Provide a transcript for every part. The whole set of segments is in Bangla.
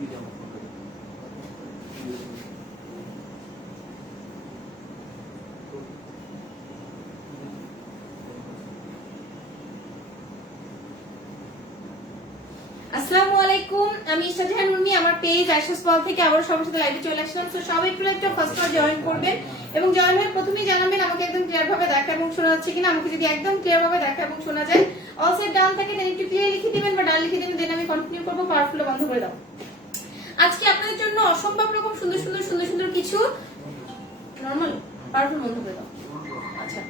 আসসালামু আলাইকুম, আমি ইশাজাহান উর্মি। আমার পেজ আয়শাস পল থেকে আবার সবার সাথে লাইভে চলে আসলাম। তো সবাই একটু একটা ফার্স্ট বার জয়েন করবেন এবং জয়েন হয়ে প্রথমেই জানাবেন আমাকে একদম ক্লিয়ার ভাবে দেখা এবং শোনা যাচ্ছে কিনা। আমাকে যদি একদম ক্লিয়ার ভাবে দেখা এবং শোনা যায়, অল সাইড ডাউন থাকে দেন একটু ক্লিয়ার লিখে দিবেন বা ডান লিখে দিবেন, দেন আমি কন্টিনিউ করবো। পাওয়ারফুল বন্ধ করে দাও। আজকে আপনাদের জন্য অসম্ভব রকম সুন্দর সুন্দর সুন্দর সুন্দর কিছু নরমাল পাওয়ারফুল বন্ধ করে দাও। আচ্ছা,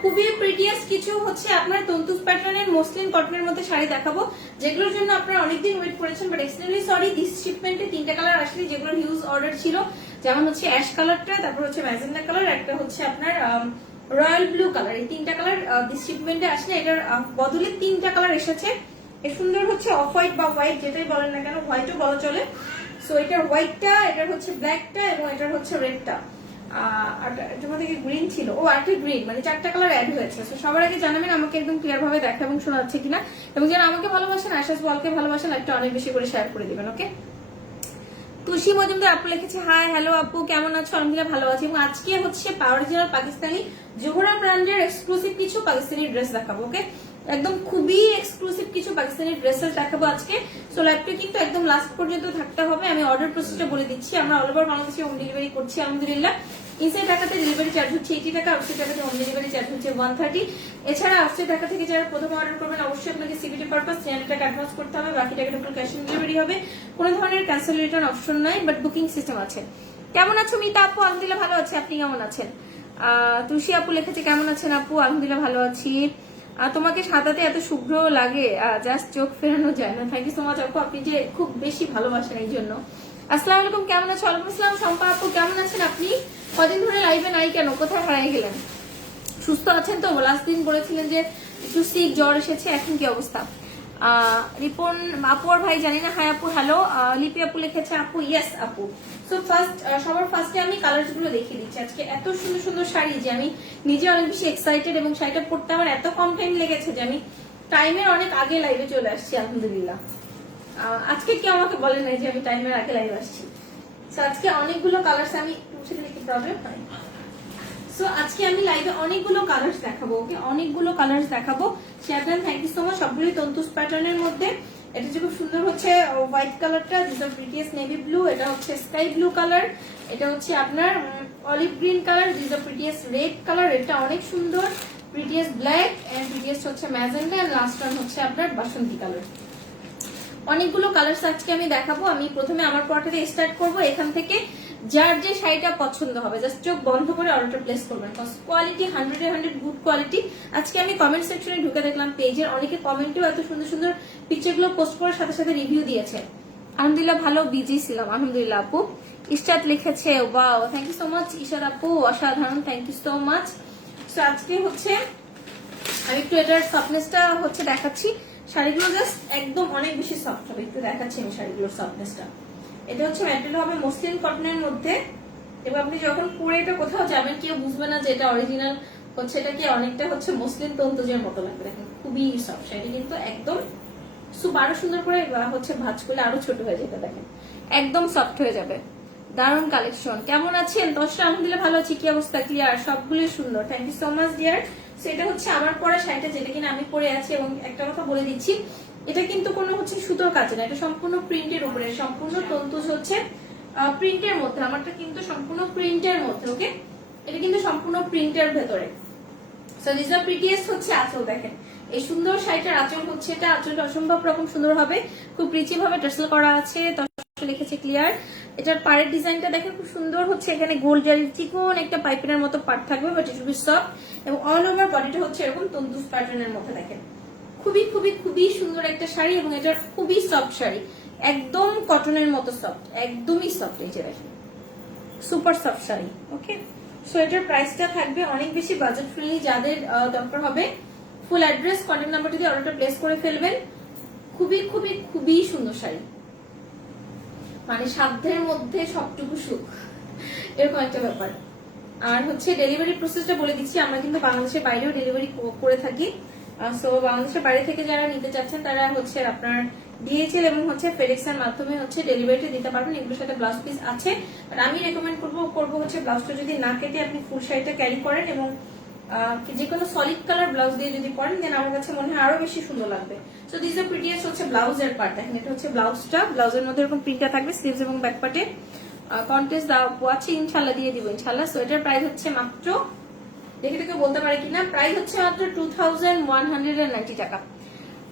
খুবই প্রিটিয়াস কিছু হচ্ছে আপনার তন্তুজ প্যাটার্নের মসলিন কটনের মধ্যে শাড়ি দেখাবো, যেগুলোর জন্য আপনারা অনেকদিন ওয়েট করেছেন। বাট এক্সট্রিমলি সরি, দিস শিপমেন্টে 3টা কালার আসলে যেগুলোর হিউজ অর্ডার ছিল, যেমন হচ্ছে অ্যাশ কালারটা, তারপর হচ্ছে ম্যাজেন্ডা কালার, একটা হচ্ছে আপনার রয়্যাল ব্লু কালার। এই 3টা কালার দিস শিপমেন্টে আসলে এটার বদলে 3টা কালার এসেছে। এর সুন্দর হচ্ছে অফ হোয়াইট বা হোয়াইট যেটাই বলেন না কেন, হোয়াইটও বলা চলে। সো এটার হোয়াইটটা, এটার হচ্ছে ব্ল্যাকটা এবং এটার হচ্ছে রেডটা। গ্রিন ছিল, ও একটা গ্রিন, মানে 4টা কালার অ্যাড হয়েছে। সবার আগে জানাবেন আমাকে একদম ক্লিয়ার ভাবে দেখা এবং শোনা যাচ্ছে কিনা, এবং যারা আমাকে ভালোবাসেন, আয়শাস পলকে ভালোবাসেন, একটা অনেক বেশি করে শেয়ার করে দিবেন। ওকে, তুষি মজুমদার আপু লিখেছে হাই হ্যালো আপু, কেমন আছো? আলহামদুলিল্লাহ ভালো আছি। এবং আজকে হচ্ছে অরিজিনাল পাকিস্তানি জোহরা ব্র্যান্ডের এক্সক্লুসিভ কিছু পাকিস্তানি ড্রেস দেখাবো। ওকে, একদম খুবই এক্সক্লুসিভ কিছু পাকিস্তানি ড্রেসেস দেখাবো আজকে। সো লাইভটা কিন্তু একদম লাস্ট পর্যন্ত থাকতে হবে। আমি অর্ডার প্রসেসটা বলে দিচ্ছি। আমরা অল ওভার বাংলাদেশে হোম ডেলিভারি করছি আলহামদুলিল্লাহ। ইনসাইড ঢাকাতে ডেলিভারি চার্জ হচ্ছে 80 টাকা, আউটসাইড ঢাকাতে হোম ডেলিভারি চার্জ হচ্ছে 130। এছাড়া আউটসাইড ঢাকা থেকে যারা প্রথম অর্ডার করবেন অবশ্যই আপনাকে সিভিটি পারপাস 300 টাকা অ্যাডভান্স করতে হবে, বাকি টাকা টোটাল ক্যাশ অন ডেলিভারি হবে। কোনো ধরনের ক্যান্সেল রিটার্ন অপশন নাই, বাট বুকিং সিস্টেম আছে। কেমন আছো মিতা আপু? আলহামদুলিল্লাহ ভালো আছি, আপনি কেমন আছেন? তুষি আপু লিখেছে কেমন আছেন আপু? আলহামদুলিল্লাহ ভালো আছি। তোমাকে সাদাতে এত শুভ্র লাগে, জাস্ট চোখ ফেরানো যায় না। থ্যাংক ইউ সো মাচ আপু, আপনি যে খুব বেশি ভালোবাসেন এই জন্য। আসসালামু আলাইকুম, কেমন আছো? ওয়ালাইকুম আসসালাম। শম্পা আপু কেমন আছেন আপনি? কদিন ধরে লাইভে নাই কেন, কোথায় হারিয়ে গেলেন? সুস্থ আছেন তো? লাস্ট দিন বলেছিলেন যে একটু সিক, জ্বর এসেছে, এখন কি অবস্থা? রিপন আপু আর ভাই জানি না। হাই আপু, হ্যালো। লিপি আপু লিখেছে আপু ইয়েস আপু। সো সবার ফার্স্টে আমি কালার্স গুলো দেখিয়ে দিচ্ছি। আজকে এত সুন্দর সুন্দর শাড়ি যে আমি নিজে অনেক বেশি এক্সাইটেড, এবং শাড়িটা পরতে আমার এত কম টাইম লেগেছে যে আমি টাইমের অনেক আগে লাইভে চলে আসছি আলহামদুলিল্লাহ। আজকে কেউ আমাকে বলে নাই যে আমি টাইমের আগে লাইভ আসছি। সো আজকে অনেকগুলো কালার্স আমি কি প্রবলেম হয়। সো আজকে আমি লাইভে অনেকগুলো কালার্স দেখাবো। ওকে, অনেকগুলো কালার্স দেখাবো। শেয়ারডান থ্যাংক ইউ সো মাচ। সবগুলোই তন্তুজ প্যাটার্নের মধ্যে। এটা যে খুব সুন্দর হচ্ছে হোয়াইট কালারটা, this are precious navy blue. এটা হচ্ছে স্কাই ব্লু কালার। এটা হচ্ছে আপনার olive green colour, this are precious red colour. এটা অনেক সুন্দর, প্রিটিয়াস ব্ল্যাক এন্ড প্রিটিয়াস হচ্ছে ম্যাজেন্ডা, এন্ড লাস্ট ওয়ান হচ্ছে আপনার বাসন্তী কালার। অনেকগুলো কালার্স আজকে আমি দেখাবো। আমি প্রথমে আমার পড়াটা দিয়ে স্টার্ট করবো। এখান থেকে যার যে শাড়িটা পছন্দ হবে জাস্ট চোখ বন্ধ করে অর্ডারটা প্লেস করবেন। Quality 100 good quality. আজকে আমি কমেন্ট সেকশনে ঢুকে দেখলাম পেজের অনেকে কমেন্টেও এত সুন্দর সুন্দর পিকচারগুলো পোস্ট করার সাথে সাথে রিভিউ দিয়েছে। আলহামদুলিল্লাহ ভালো বিজি ছিলাম আলহামদুলিল্লাহ আপু। ইশরাত লিখেছে wow, thank you so much Ishrat আপু, অসাধারণ, thank you so much. So আজকে হচ্ছে আমি একটু এটার সফটনেসটা হচ্ছে দেখাচ্ছি। শাড়িগুলো জাস্ট একদম অনেক বেশি সফট হবে, একটু দেখাচ্ছি আমি শাড়িগুলোর সফটনেসটা। এটা হচ্ছে ম্যাটেরিয়াল হবে মসলিন কটনের মধ্যে, এবং আপনি যখন পরে এটা কোথাও যাবেন কেউ বুঝবে না যে এটা অরিজিনাল হচ্ছে, এটা কি অনেকটা হচ্ছে মসলিন তন্তুজের মতো লাগবে। দেখেন খুবই সফট শাড়ি, কিন্তু একদম আরো সুন্দর করে হচ্ছে ভাঁজ করলে আরো ছোট হয়ে যাবে। দেখেন একদম সফট হয়ে যাবে। দারুণ কালেকশন। কেমন আছেন? দশটা আলহামদুলিল্লাহ ভালো আছি। কি অবস্থা? ক্লিয়ার? সবগুলো সুন্দর, thank you so much dear. সেটা হচ্ছে আমার পরা শাড়িটা, যেটা কিনা আমি পরে আছি। এবং একটা কথা বলে দিচ্ছি, এটা কিন্তু কোনো হচ্ছে সুতোর কাজ না, এটা সম্পূর্ণ প্রিন্টের উপরে, সম্পূর্ণ তন্তুজ হচ্ছে প্রিন্টের মধ্যে। আমারটা কিন্তু সম্পূর্ণ প্রিন্টের মধ্যে। ওকে, এটা কিন্তু সম্পূর্ণ প্রিন্টের ভেতরে। সো দিস দ্য প্রিটিয়েস্ট হচ্ছে আঁচল। দেখেন এই সুন্দর শাড়িটার আঁচল হচ্ছে, এটা আঁচলটা অসম্ভব রকম সুন্দর হবে, খুব রিচি ভাবে টার্সেল করা আছে। লিখেছে ক্লিয়ার। এটার পাড়ের ডিজাইনটা দেখেন খুব সুন্দর হচ্ছে, এখানে গোল্ড জারির চিকন একটা পাইপিনের মতো পার্ট থাকবে, but it will be soft. এবং অল ওভার বডিটা হচ্ছে এরকম তন্তুজ প্যাটার্নের মধ্যে। দেখেন খুবই খুবই খুবই সুন্দর একটা শাড়ি, এবং এটা খুবই সফট শাড়ি, একদম কটনের মতো সফট, একদমই সফট। এই যে দেখেন সুপার সফট শাড়ি। ওকে, সো এটার প্রাইসটা থাকবে অনেক বেশি বাজেট ফ্রেন্ডলি। যাদের দরকার হবে ফুল অ্যাড্রেস কন্ট্যাক্ট নাম্বারটা দিয়ে অর্ডারটা প্লেস করে ফেলবেন। খুবই খুবই খুবই সুন্দর শাড়ি, মানে সাধ্যের মধ্যে সবটুকু সুখ, এরকম একটা ব্যাপার। আর হচ্ছে ডেলিভারি প্রসেসটা বলে দিচ্ছি, আমরা কিন্তু বাংলাদেশের বাইরেও ডেলিভারি করে থাকি। সো বাংলাদেশের বাইরে থেকে যারা নিতে চাচ্ছেন তারা হচ্ছে আপনার ডিএচএল এবং হচ্ছে ফেডেক্স এর মাধ্যমে হচ্ছে ডেলিভারিতে দিতে পারবেন। এগুলোর সাথে ব্লাউজ পিস আছে, বাট আমি রেকমেন্ড করবো হচ্ছে ব্লাউজটা যদি না কেটে আপনি ফুল শাড়িটা ক্যারি করেন এবং যে কোনো সলিড কালার ব্লাউজ দিয়ে যদি পরেন দেন আমার কাছে মনে হয় আরো বেশি সুন্দর লাগবে। সো দিস আর প্রিটিয়েস্ট হচ্ছে ব্লাউজের পার্ট। দেখেন এটা হচ্ছে ব্লাউজটা, ব্লাউজের মধ্যে এরকম প্রিন্টটা থাকবে স্লিভস এবং ব্যাক পার্টে। কন্টেস্ট দেওয়া আছে, ইনশাল্লাহ দিয়ে দিব ইনশাল্লাহ। সো এটার প্রাইস হচ্ছে মাত্র, দেখে দেখে বলতে পারে কিনা, প্রাইস হচ্ছে মাত্র 2190 টাকা।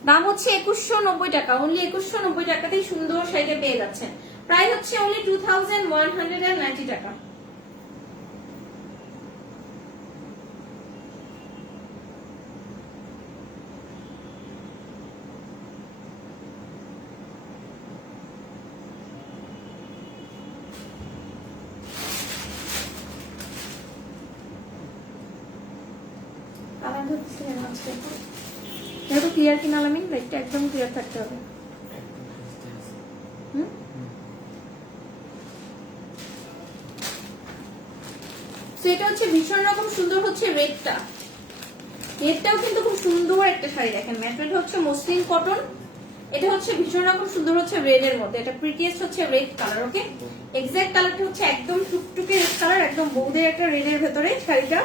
দাম হচ্ছে 2190 টাকা, অনলি 2190 টাকাতেই সুন্দর শাড়িটা পেয়ে যাচ্ছেন। প্রাইস হচ্ছে অনলি 2190 টাকা। যেহেতু ক্লিয়ার কিনা আমি লাইটটা একদম ক্লিয়ার থাকতে হবে। এটা হচ্ছে ভীষণ রকম সুন্দর হচ্ছে রেডটা, রেডটাও কিন্তু খুব সুন্দর একটা শাড়ি। দেখেন ম্যাটেরিয়াল হচ্ছে মসলিন কটন, এটা হচ্ছে ভীষণ রকম সুন্দর হচ্ছে রেড এর মধ্যে। এটা প্রিটিয়েস্ট হচ্ছে রেড কালার। ওকে, এক্সাক্ট কালারটা হচ্ছে একদম টুকটুকে রেড কালার, একদম বৌদের একটা রেড এর ভেতরে শাড়িটা।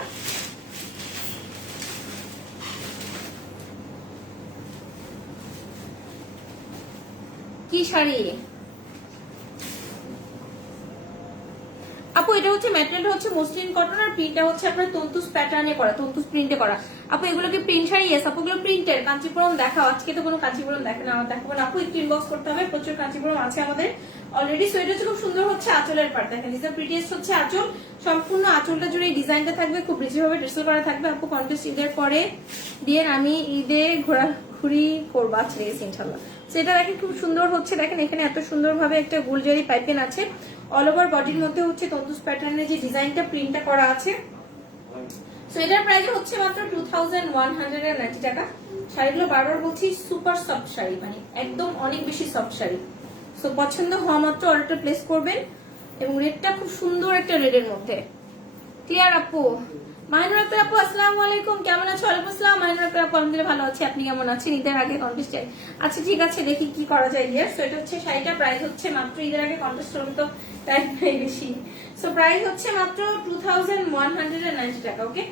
কি শাড়ি আপু? এটা হচ্ছে ম্যাটেরিয়ালটা হচ্ছে মসলিন কটন আর প্রিন্টটা হচ্ছে আপনার তন্তুস প্যাটার্নে করা, তন্তুস প্রিন্টে করা। আপু এগুলো কি প্রিন্ট শাড়ি? ইয়েস আপু, এগুলো প্রিন্টের। কাঞ্চিপুরম দেখাও, আজকে তো কোনো কাঞ্চিপুরম দেখে না, দেখাবো না আপু, একটু ইনবক্স করতে হবে। প্রচুর কাঞ্চিপুরম আছে আমাদের অলরেডি। সো এটা হচ্ছে খুব সুন্দর হচ্ছে আঁচলের পার্ট। দেখেন দিস দ্য প্রিটিয়েস্ট হচ্ছে আঁচল, সম্পূর্ণ আঁচলটা জুড়ে এই ডিজাইনটা থাকবে, খুব রিচ ভাবে টেসেল করা থাকবে। আপু কন্টেস্ট ঈদের পরে দিয়ে আমি ঈদে ঘোরাঘুরি করবো, আচ্ছা ঠিক আছে ইনশাল্লাহ। সেটা দেখেন খুব সুন্দর হচ্ছে, দেখেন এখানে এত সুন্দর ভাবে একটা গুলজারি পাইপেন আছে। অল ওভার বডির মধ্যে হচ্ছে তন্তুস প্যাটার্নের যে ডিজাইনটা প্রিন্টটা করা আছে। সো এটার প্রাইস হচ্ছে মাত্র 2190 টাকা। শাড়িগুলো বারবার বলছি সুপার সফট শাড়ি, মানে একদম অনেক বেশি সফট শাড়ি। সো পছন্দ হওয়া মাত্র অর্ডারটা প্লেস করবেন। এবং রেডটা খুব সুন্দর একটা রেডের মধ্যে। ক্লিয়ার আপু? মাহিনুর আক্তার আপু আসসালামু আলাইকুম, কেমন আছো? ওয়ালাইকুম আসসালাম। মাহিনুর আক্তার আপু আলহামদুলিল্লাহ ভালো আছি, আপনি কেমন আছেন? ঈদের আগে কন্টেস্ট চাই, আচ্ছা ঠিক আছে দেখি কি করা যায় ডিয়ার। সো এটা হচ্ছে শাড়িটা প্রাইস হচ্ছে মাত্র, ঈদের আগে কন্টেস্ট করুন তো টাইম নাই বেশি। সো প্রাইস হচ্ছে মাত্র 2190 টাকা। ওকে,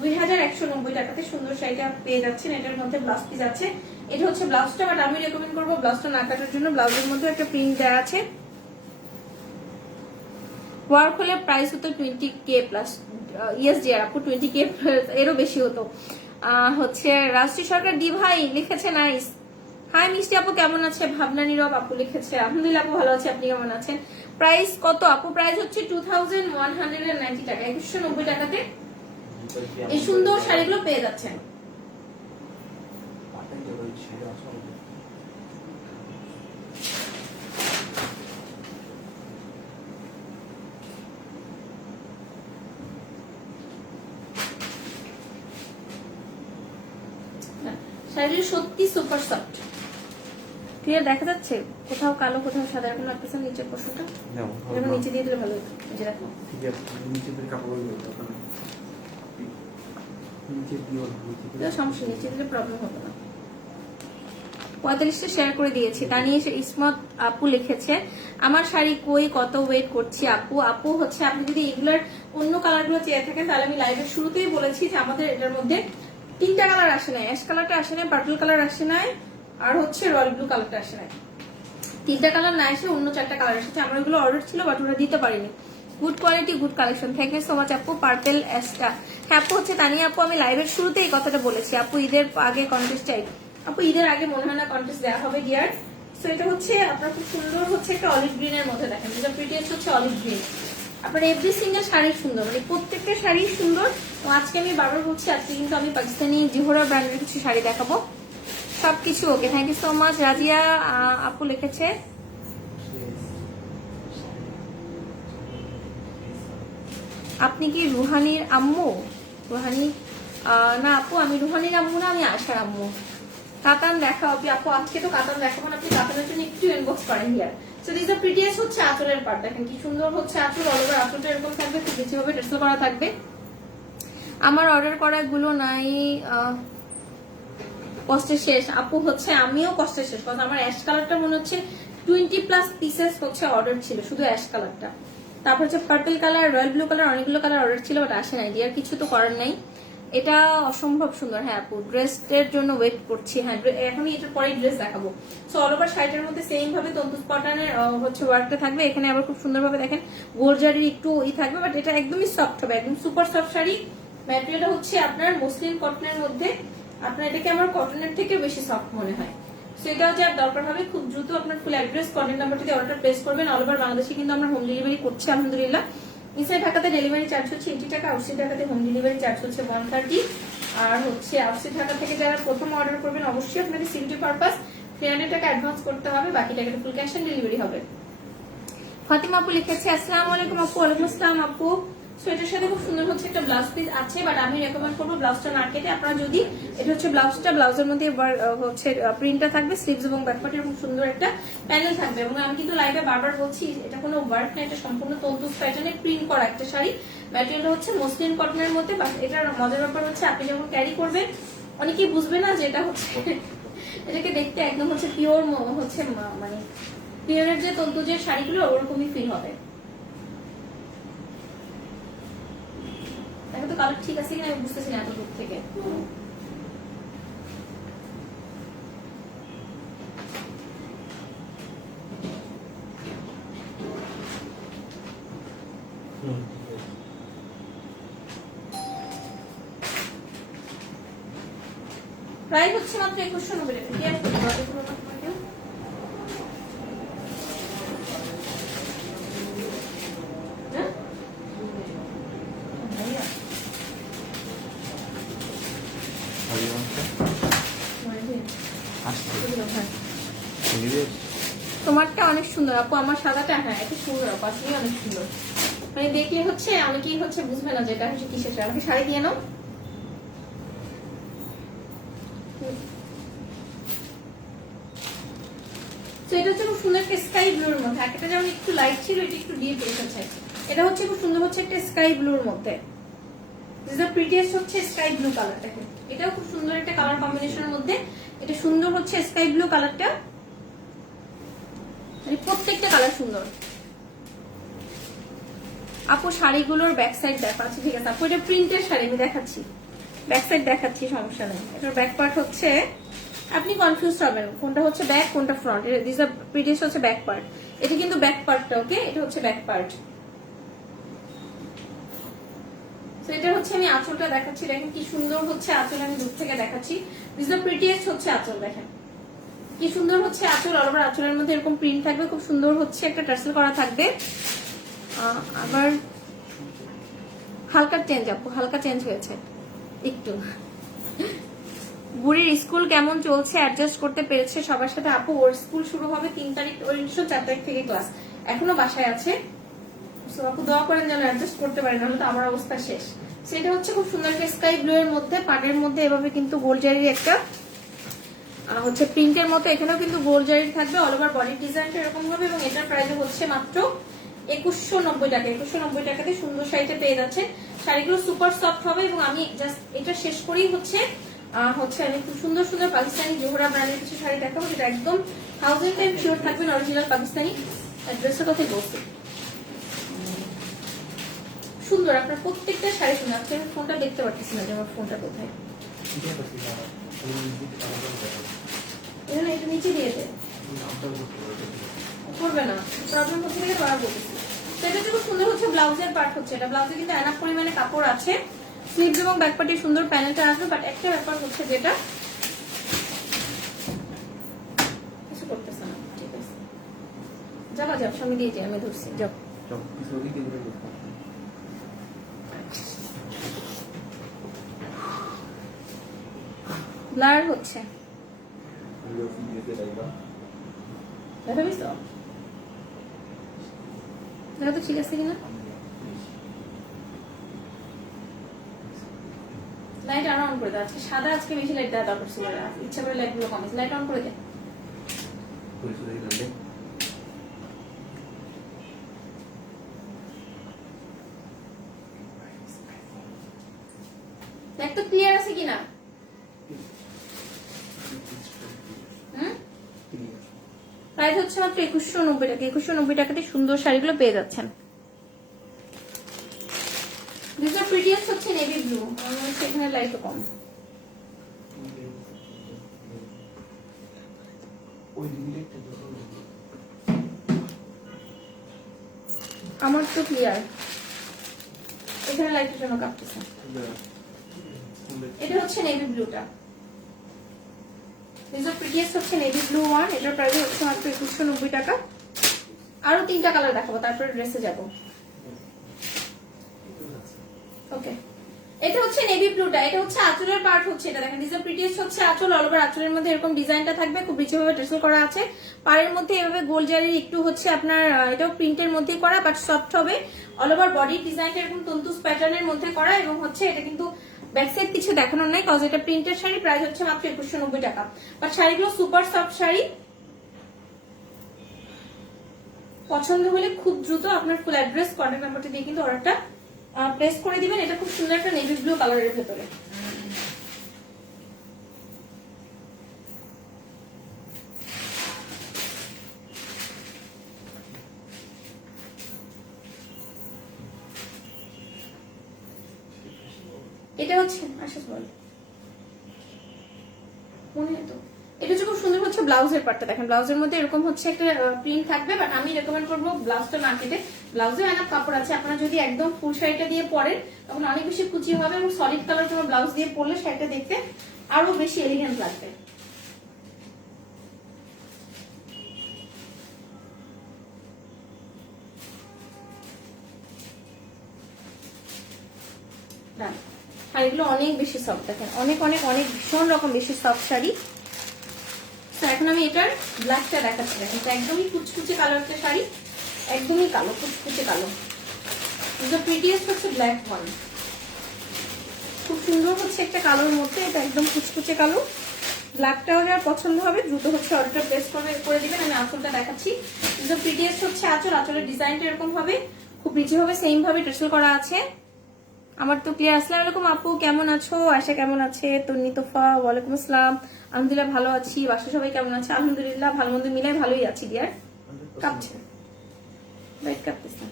2190 টাকাতে সুন্দর শাড়িটা পেয়ে যাচ্ছেন। এটার মধ্যে ব্লাউজ পিস আছে, এটা হচ্ছে ব্লাউজটা, বাট আমি রেকমেন্ড করবো ব্লাউজটা না কাটার জন্য। ব্লাউজের মধ্যে একটা প্রিন্ট দেওয়া আছে। ওয়ার্ক হলে প্রাইস হতো 20K প্লাস। ইয়েস ডিয়ার আপু, 20K এরও বেশি হতো। হচ্ছে রাষ্ট্রী সরকার ডি ভাই লিখেছে নাইস। হাই মিষ্টি আপু কেমন আছে? ভাবনা নীরব আপু লিখেছে আলহামদুলিল্লাহ আপু ভালো আছে, আপনি কেমন আছেন? প্রাইস কত আপু? প্রাইস হচ্ছে 2190 টাকা। 2190 টাকাতে এই সুন্দর শাড়িগুলো পেয়ে যাচ্ছেন। শাড়িগুলো সত্যি সুপার সফট। ক্লিয়ার দেখা যাচ্ছে? কোথাও কালো কোথাও সাদা এরকম লাগতেছে নিচের পোর্শনটা? এরকম নিচে দিয়ে দিলে ভালো হতো। যে রাখো ঠিক আছে, নিচে দিয়ে কাপড় দিও, সমস্যা নিচে দিলে প্রবলেম হবে না। 45টা শেয়ার করে দিয়েছি। তানিয়া ইসমত আপু লিখেছে আমার শাড়ি কই, কত ওয়েট করছি আপু। আপু হচ্ছে আপনি যদি এগুলার অন্য কালার গুলো চেয়ে থাকেন তাহলে আমি লাইভের শুরুতেই বলেছি যে আমাদের এটার মধ্যে 3টা কালার আসে নাই। অ্যাশ কালারটা আসে নাই, পার্পল কালার আসে নাই, আর হচ্ছে রয়্যাল ব্লু কালারটা আসে নাই। 3টা কালার না এসে অন্য 4টা কালার এসেছে। আমার এগুলো অর্ডার ছিল বাট ওরা দিতে পারিনি। Good quality, good collection, thank you so much আপু। পার্পল অ্যাশটা, হ্যাঁ আপু হচ্ছে তানিয়া আপু আমি লাইভের শুরুতে এই কথাটা বলেছি আপু ঈদের আগে কন্টেস্ট চাই। আপু ঈদের আগে মনে হয় না কন্টেস্ট দেওয়া হবে ডিয়ার। সো এটা হচ্ছে আপনার খুব সুন্দর হচ্ছে একটা অলিভ গ্রিন এর মধ্যে। দেখেন যেটা প্রিটিয়েস্ট হচ্ছে অলিভ গ্রিন। আপনার এভরি সিঙ্গেল শাড়ি সুন্দর, মানে প্রত্যেকটা শাড়ি সুন্দর। আজকে আমি বারবার বলছি আজকে কিন্তু আমি পাকিস্তানি জিহরা ব্র্যান্ডের কিছু শাড়ি দেখাবো। সবকিছু okay, thank you so much. Razia আপু লিখেছে আপনি কি রুহানির আম্মু? রুহানি না আপু, আমি রুহানির আম্মু না, আমি আয়শার আম্মু। কাতান দেখা হবে আপু, আজকে তো কাতান দেখাবো না, আপনি কাতানের জন্য একটু ইনবক্স করেন here. So this the prettiest হচ্ছে আঁচলের পার্ট। দেখেন কি সুন্দর হচ্ছে আঁচল, অল ওভার আঁচলটা এরকম থাকবে, খুব বেশি ভাবে টেসেল করা থাকবে। আমার অর্ডার করা গুলো নাই কষ্টে শেষ আপু হচ্ছে, আমিও কষ্টে শেষ, কারণ আমার অ্যাশ কালারটা মনে হচ্ছে 20+ পিসেস হচ্ছে অর্ডার ছিল, শুধু অ্যাশ কালারটা। তারপর হচ্ছে purple colour, royal blue colour, অনেকগুলো কালার অর্ডার ছিল, বাট আসে নাই, আর কিছু তো করার নাই। এটা অসম্ভব সুন্দর। হ্যাঁ আপু, ড্রেসের জন্য ওয়েট করছি। হ্যাঁ, এখনই এটার পরেই ড্রেস দেখাবো। সো অল ওভার শাড়িটার মধ্যে সেম ভাবে তন্তুজ কটনের হচ্ছে ওয়ার্কটা থাকবে। এখানে আবার খুব সুন্দরভাবে দেখেন গোল জারির একটু থাকবে, বাট এটা একদমই সফট হবে, একদম সুপার সফট শাড়ি। ম্যাটেরিয়ালটা হচ্ছে আপনার মসলিন কটনের মধ্যে, আপনার এটাকে আমার কটনের থেকে বেশি সফট মনে হয়। সো এটাও যার দরকার হবে খুব দ্রুত আপনার ফুল অ্যাড্রেস কন্ট্যাক্ট নাম্বারটিতে অর্ডার প্লেস করবেন। অল ওভার বাংলাদেশে কিন্তু আমরা হোম ডেলিভারি করছি আলহামদুলিল্লাহ। ইনসাইড ঢাকাতে ডেলিভারি চার্জ হচ্ছে 80 টাকা, আউটসাইড ঢাকাতে হোম ডেলিভারি চার্জ হচ্ছে 130। আর হচ্ছে আউটসাইড ঢাকা থেকে যারা প্রথম অর্ডার করবেন অবশ্যই আপনাদের সিকিউরিটি পারপাস 300 টাকা অ্যাডভান্স করতে হবে, বাকি টাকাটা ফুল ক্যাশ অন ডেলিভারি হবে। ফাতিমা আপু লিখেছে আসসালামু আলাইকুম আপু। ওয়ালাইকুম আসসালাম আপু। সো এটার সাথে খুব সুন্দর হচ্ছে একটা ব্লাউজ পিস আছে, বাট আমি রেকমেন্ড করবো ব্লাউজটা না কেটে আপনারা যদি, এটা হচ্ছে ব্লাউজটা, ব্লাউজের মধ্যে হচ্ছে প্রিন্টটা থাকবে, স্লিভস এবং ব্যাকপার্টে এরকম সুন্দর একটা প্যানেল থাকবে। এবং আমি কিন্তু লাইভে বারবার বলছি এটা কোনো ওয়ার্ক না, এটা সম্পূর্ণ তন্তুজ প্যাটার্নে প্রিন্ট করা একটা শাড়ি। ম্যাটেরিয়ালটা হচ্ছে মসলিন কটনের মধ্যে, বাট এটার মজার ব্যাপার হচ্ছে আপনি যখন ক্যারি করবেন অনেকেই বুঝবে না যে এটা হচ্ছে এটাকে দেখতে একদম হচ্ছে পিওর হচ্ছে মানে পিওরের যে তন্তুজের শাড়িগুলো ওরকমই ফিল হবে। দেখো তো কালার ঠিক আছে কিনা, আমি বুঝতেছি না এত দূর থেকে। প্রাইস হচ্ছে মাত্র 2190 টাকা। কি আছে তোমারটা অনেক সুন্দর আপু, আমার সাদাটা হ্যাঁ একটু সুন্দর আপু, আসলে অনেক সুন্দর। মানে দেখলে হচ্ছে অনেকেই হচ্ছে বুঝবে না যে এটা হচ্ছে কিসের শাড়ি। আমাকে শাড়ি দিয়ে নাও। এটা হচ্ছে খুব সুন্দর একটা স্কাই ব্লুর মধ্যে, একটা যেমন একটু লাইট ছিল, এটা একটু ডিপ এসেছে। এটা হচ্ছে খুব সুন্দর হচ্ছে একটা স্কাই ব্লুর মধ্যে, দিস দ্য প্রিটিয়েস্ট হচ্ছে স্কাই ব্লু কালারটা। এটাও খুব সুন্দর একটা কালার কম্বিনেশনের মধ্যে, এটা সুন্দর হচ্ছে স্কাই ব্লু কালারটা, প্রত্যেকটা কালার সুন্দর। আপু শাড়িগুলোর ব্যাক সাইড দেখো। আচ্ছা ঠিক আছে আপু, এটা প্রিন্টের শাড়ি আমি দেখাচ্ছি, ব্যাক সাইড দেখাচ্ছি, সমস্যা নেই। এটার ব্যাক পার্ট হচ্ছে, আপনি কনফিউজ হবেন কোনটা হচ্ছে ব্যাক কোনটা ফ্রন্ট। দিস দ্য প্রিটিয়েস্ট হচ্ছে ব্যাক পার্ট, এটা কিন্তু ব্যাক পার্টটা, ওকে এটা হচ্ছে ব্যাক পার্ট। তো এটা হচ্ছে আমি আঁচলটা দেখাচ্ছি, দেখেন কি সুন্দর হচ্ছে আঁচল, আমি দূর থেকে দেখাচ্ছি। দিস দ্য প্রিটিয়েস্ট হচ্ছে আঁচল, দেখেন কি সুন্দর হচ্ছে আঁচল। অল ওভার আঁচলের মধ্যে এরকম প্রিন্ট থাকবে, খুব সুন্দর হচ্ছে একটা টার্সেল করা থাকবে। আবার হালকা চেঞ্জ আপু, হালকা চেঞ্জ হয়েছে একটু। বুড়ির স্কুল কেমন চলছে, অ্যাডজাস্ট করতে পেরেছে সবার সাথে? আপু ওর স্কুল শুরু হবে 3 তারিখ, ওর 4 তারিখ থেকে ক্লাস, এখনো বাসায় আছে। আপু দোয়া করেন যেন অ্যাডজাস্ট করতে পারেন, নাহলে তো আমার অবস্থা শেষ। সেটা হচ্ছে খুব সুন্দর একটা স্কাই ব্লু এর মধ্যে, পাটের মধ্যে এভাবে কিন্তু গোল জারির একটা হচ্ছে প্রিন্টের মতো, এখানেও কিন্তু গোল জারি থাকবে। অল ওভার বডি ডিজাইনটা এরকম হবে, এবং এটার প্রাইস হচ্ছে মাত্র 2190 টাকা। 2190 টাকাতে সুন্দর শাড়িটা পেয়ে যাচ্ছে। শাড়িগুলো সুপার সফট হবে, এবং আমি জাস্ট এটা শেষ করেই হচ্ছে আমি খুব সুন্দর সুন্দর পাকিস্তানি জোহরা ব্র্যান্ডের কিছু শাড়ি দেখাবো, যেটা একদম 1000 টাইম শিওর থাকবেন অরিজিনাল পাকিস্তানি। ড্রেসের কথাই বলছি, সুন্দর আপনার প্রত্যেকটা শাড়ি সুন্দর। আজকে আমি ফোনটা দেখতে পাচ্ছি না যে আমার ফোনটা কোথায়, এটা নিচে দিয়ে দে, করবে না প্রবলেম হচ্ছে গেলে পড়া বলতেছি। সেটা খুব সুন্দর হচ্ছে ব্লাউজের পার্ট হচ্ছে, এটা ব্লাউজে কিন্তু এনাফ পরিমাণে কাপড় আছে, স্লিভস এবং ব্যাক পার্টে সুন্দর প্যানেলটা আসবে। বাট একটা ব্যাপার হচ্ছে যেটা কিছু করতেছে না, ঠিক আছে যাবা যাও, স্বামী দিয়ে যাই, আমি ধরছি যাও। ব্লার হচ্ছে দেখা বুঝছো, দেখা তো ঠিক আছে কিনা। লাইট আরো অন করে দাও, আজকে সাদা, আজকে বেশি লাইট দেওয়া দরকার ছিল, ইচ্ছা করে লাইট গুলো কমেছে। লাইট অন করে দে, লাইট তো ক্লিয়ার আছে কিনা। প্রাইস হচ্ছে মাত্র 2190 টাকা। 2190 টাকাতে সুন্দর শাড়িগুলো পেয়ে যাচ্ছেন। দিস আর প্রিটিয়েস্ট হচ্ছে নেভি ব্লু, সেখানে লাইটও কম। আমার তো ক্লিয়ার, এখানে লাইটের জন্য কাঁপতেছে। এটা হচ্ছে নেভি ব্লুটা, দিস আর প্রিটিয়েস্ট হচ্ছে নেভি ব্লু ওয়ান। এটার প্রাইস হচ্ছে মাত্র 2190 টাকা। আরো 3টা কালার দেখাবো, তারপরে ড্রেসে যাব। ওকে, এটা হচ্ছে নেভি ব্লুটা, এটা হচ্ছে আঁচলের পার্ট হচ্ছে, এটা দেখেন ডিজাইন প্রিটিয়েস্ট হচ্ছে আঁচল। অল ওভার আঁচলের মধ্যে এরকম ডিজাইনটা থাকবে, খুব রিচ ভাবে টেসেল করা আছে। পাড়ের মধ্যে এভাবে গোল জারির একটু হচ্ছে আপনার, এটাও প্রিন্টের মধ্যে করা বাট সফট হবে। অল ওভার বডি ডিজাইনটা এরকম তন্তুস প্যাটার্নের মধ্যে করা, এবং হচ্ছে এটা কিন্তু ব্যাক সাইড কিছু দেখানোর নাই কজ এটা প্রিন্টের শাড়ি। প্রাইস হচ্ছে মাত্র 2190 টাকা। বাট শাড়িগুলো সুপার সফট শাড়ি, পছন্দ হলে খুব দ্রুত আপনার ফুল অ্যাড্রেস কন্ট্যাক্ট নাম্বারটি দিয়ে কিন্তু অর্ডারটা প্লেস করে দিবেন। এটা খুব সুন্দর একটা নেভি ব্লু কালারের ভেতরে। এটা হচ্ছে আশিস বল মনে হয় তো, এটা হচ্ছে খুব সুন্দর হচ্ছে ব্লাউজের পার্টটা দেখেন। ব্লাউজের মধ্যে এরকম হচ্ছে একটা প্রিন্ট থাকবে, বাট আমি রেকমেন্ড করবো ব্লাউজটা না কেটে, ব্লাউজে এনাফ কাপড় আছে। আপনারা যদি একদম ফুল শাড়িটা দিয়ে পরেন তখন অনেক বেশি কুচি হবে, এবং সলিড কালার কোনো ব্লাউজ দিয়ে পরলে শাড়িটা দেখতে আরো বেশি এলিগেন্ট লাগবে। শাড়িগুলো অনেক বেশি সফট দেখেন, অনেক অনেক অনেক ভীষণ রকম বেশি সফট শাড়ি। তো এখন আমি এটার ব্ল্যাকটা দেখাচ্ছি। দেখেন একদমই কুচকুচে কালার একটা শাড়ি, একদমই কালো, কুচকুচে কালো। প্রিটিয়েস্ট হচ্ছে ব্ল্যাক ওয়ান, খুব সুন্দর হচ্ছে একটা কালোর মধ্যে, এটা একদম কুচকুচে কালো। ব্ল্যাকটাও যার পছন্দ হবে দ্রুত হচ্ছে অর্ডারটা প্লেস করে দিবেন। আমি আঁচলটা দেখাচ্ছি। প্রিটিয়েস্ট হচ্ছে আঁচল, আঁচলের ডিজাইনটা এরকম হবে, খুব রিচি ভাবে সেম ভাবে টেসেল করা আছে। আমার তো ক্লিয়ার। আসসালামু আলাইকুম আপু, কেমন আছো? আয়শা কেমন আছে? তন্নি তোফা ওয়ালাইকুম আসসালাম। আলহামদুলিল্লাহ ভালো আছি। বাসা সবাই কেমন আছে? আলহামদুলিল্লাহ ভালো মন্দ মিলাই ভালোই আছি ডিয়ার। কাঁপছে, বাইক কাঁপতেছে।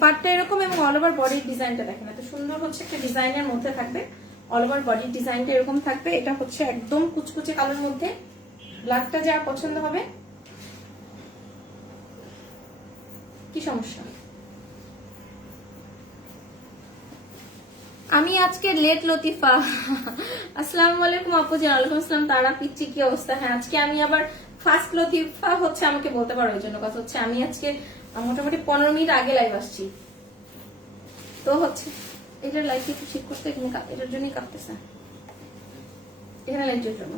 পার্টটা এরকম, এবং অল ওভার বডির ডিজাইনটা দেখেন এত সুন্দর হচ্ছে একটা ডিজাইনের মধ্যে থাকবে। অল ওভার বডির ডিজাইনটা এরকম থাকবে। এটা হচ্ছে একদম কুচকুচে কালোর মধ্যে, ব্ল্যাকটা যার পছন্দ হবে। কি সমস্যা? আমি আজকে লেট লতিফা। আসসালামু আলাইকুম আপু জি। ওয়ালাইকুম আসসালাম তারা পিচ্ছি, কি অবস্থা? হ্যাঁ আজকে আমি আবার ফার্স্ট লতিফা হচ্ছে আমাকে বলতে পারো, ওই জন্য কথা হচ্ছে আমি আজকে মোটামুটি 15 মিনিট আগে লাইভ আসছি। তো হচ্ছে এটার লাইট একটু ঠিক করতে, এটার জন্যই কাঁপতেছে, এখানে লাইটের জন্য।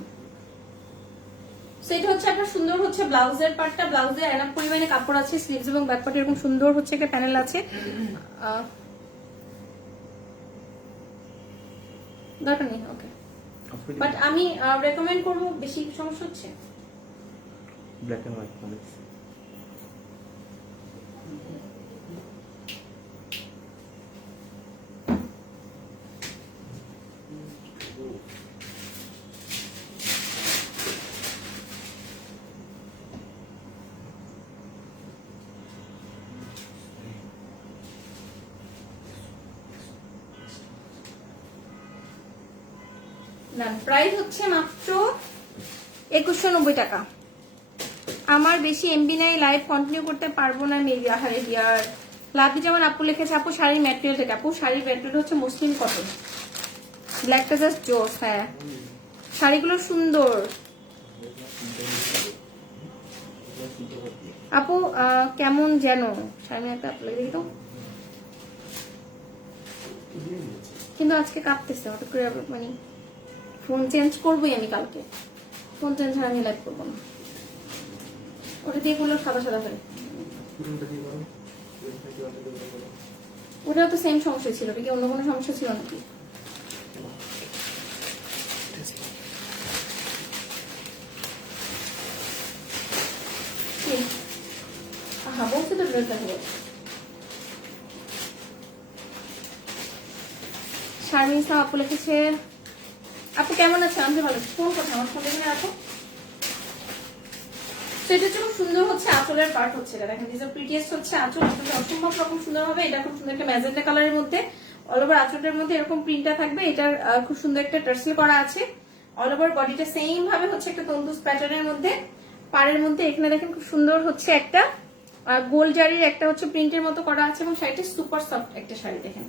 সেটা হচ্ছে আপনার সুন্দর হচ্ছে ব্লাউজের পার্টটা, ব্লাউজে এনাফ পরিমাণে কাপড় আছে, স্লিভস এবং ব্যাক পার্টে এরকম সুন্দর হচ্ছে একটা প্যানেল আছে। দরকার নেই, ওকে। বাট আমি রেকমেন্ড করবো, বেশি সমস্যা হচ্ছে ব্ল্যাক এন্ড হোয়াইট মানে না। প্রাইস হচ্ছে মাত্র 2190 টাকা। আমার বেশি এমবি নাই, লাইভ কন্টিনিউ করতে পারবো না মেবি। আহারে ডিয়ার লাভি যেমন আপু লিখেছে, আপু শাড়ির ম্যাটেরিয়াল থেকে, আপু শাড়ির ম্যাটেরিয়াল হচ্ছে মুসলিম কটন, ব্ল্যাকটা জাস্ট জোস। হ্যাঁ শাড়িগুলো সুন্দর আপু। কেমন যেন শাড়ি একটা দেখি তো, কিন্তু আজকে কাঁপতেছে হঠাৎ করে, মানে ফোন চেঞ্জ করবোই আমি কালকে, ফোন চেঞ্জ ছাড়া আমি লাইভ করবো না। ওটা দিয়ে করলে সাদা সাদা ফেলে, ওটাও তো সেম সমস্যা ছিল, ওটা কি অন্য কোনো সমস্যা ছিল নাকি? হ্যাঁ বলছে তো ড্রেস দেখবো। শারমিন সাহা আপু লিখেছে, আপু কেমন আছে? আমি ভালো। ফোন কথা আমার ফোন এখানে রাখো। তো এটা হচ্ছে খুব সুন্দর হচ্ছে আঁচলের পার্ট হচ্ছে, এটা দেখেন দিস প্রিটিয়েস্ট হচ্ছে আঁচল, আঁচলটা অসম্ভব রকম সুন্দর হবে। এটা খুব সুন্দর একটা ম্যাজেন্টা কালারের মধ্যে অল ওভার আঁচলটার মধ্যে এরকম প্রিন্টটা থাকবে। এটার খুব সুন্দর একটা টার্সেল করা আছে। অল ওভার বডিটা সেম ভাবে হচ্ছে একটা তন্দুজ প্যাটার্নের মধ্যে, পাড়ের মধ্যে এখানে দেখেন খুব সুন্দর হচ্ছে একটা গোল জারির একটা হচ্ছে প্রিন্টের মতো করা আছে, এবং শাড়িটা সুপার সফট একটা শাড়ি, দেখেন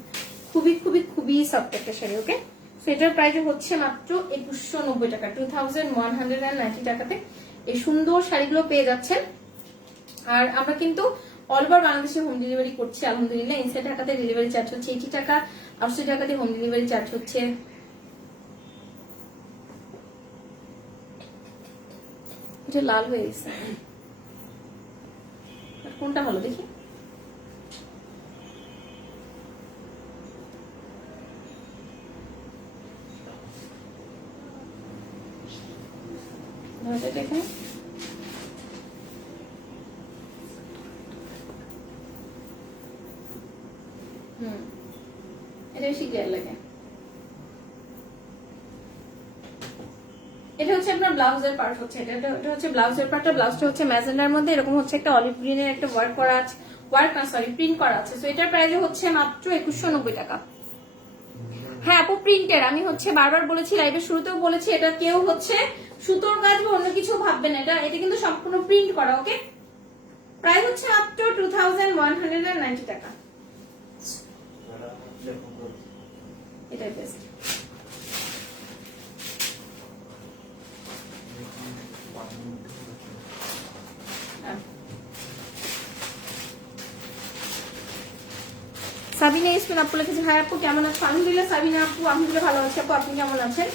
খুবই খুবই খুবই সফট একটা শাড়ি। ওকে, সো এটার প্রাইস হচ্ছে মাত্র 2190 টাকা, 2190 টাকাতে এই সুন্দর শাড়িগুলো পেয়ে যাচ্ছেন। আর আমরা কিন্তু অল ওভার বাংলাদেশে হোম ডেলিভারি করছি আলহামদুলিল্লাহ। ইনসাইড ঢাকাতে ডেলিভারি চার্জ হচ্ছে 80 টাকা, আউটসাইড ঢাকাতে হোম ডেলিভারি চার্জ হচ্ছে এটা লাল হয়ে গেছে, কোনটা ভালো দেখি। দেখেন এটা বেশি ক্লিয়ার লাগে। এটা হচ্ছে আপনার ব্লাউজের পার্ট হচ্ছে, এটা হচ্ছে ব্লাউজের পার্টটা। ব্লাউজটা হচ্ছে ম্যাজেন্ডার মধ্যে এরকম হচ্ছে একটা অলিভ গ্রিনের একটা ওয়ার্ক করা আছে, প্রিন্ট করা আছে। সো এটার প্রাইস হচ্ছে মাত্র 2190 টাকা। হ্যাঁ আপু প্রিন্টের, আমি হচ্ছে বারবার বলেছি, লাইভের শুরুতেও বলেছি, এটা কেউ হচ্ছে সুতোর কাজ বা অন্য কিছু ভাববেন, এটা কিন্তু সম্পূর্ণ প্রিন্ট করা। ওকে, প্রাইস হচ্ছে মাত্র 2190 টাকা। এটাই বেস্ট। সাবিনা ইসমিন আপু লিখেছে, হাই আপু কেমন আছো? আলহামদুলিল্লাহ সাবিনা আপু, আলহামদুলিল্লাহ ভালো আছি আপু, আপনি কেমন আছেন?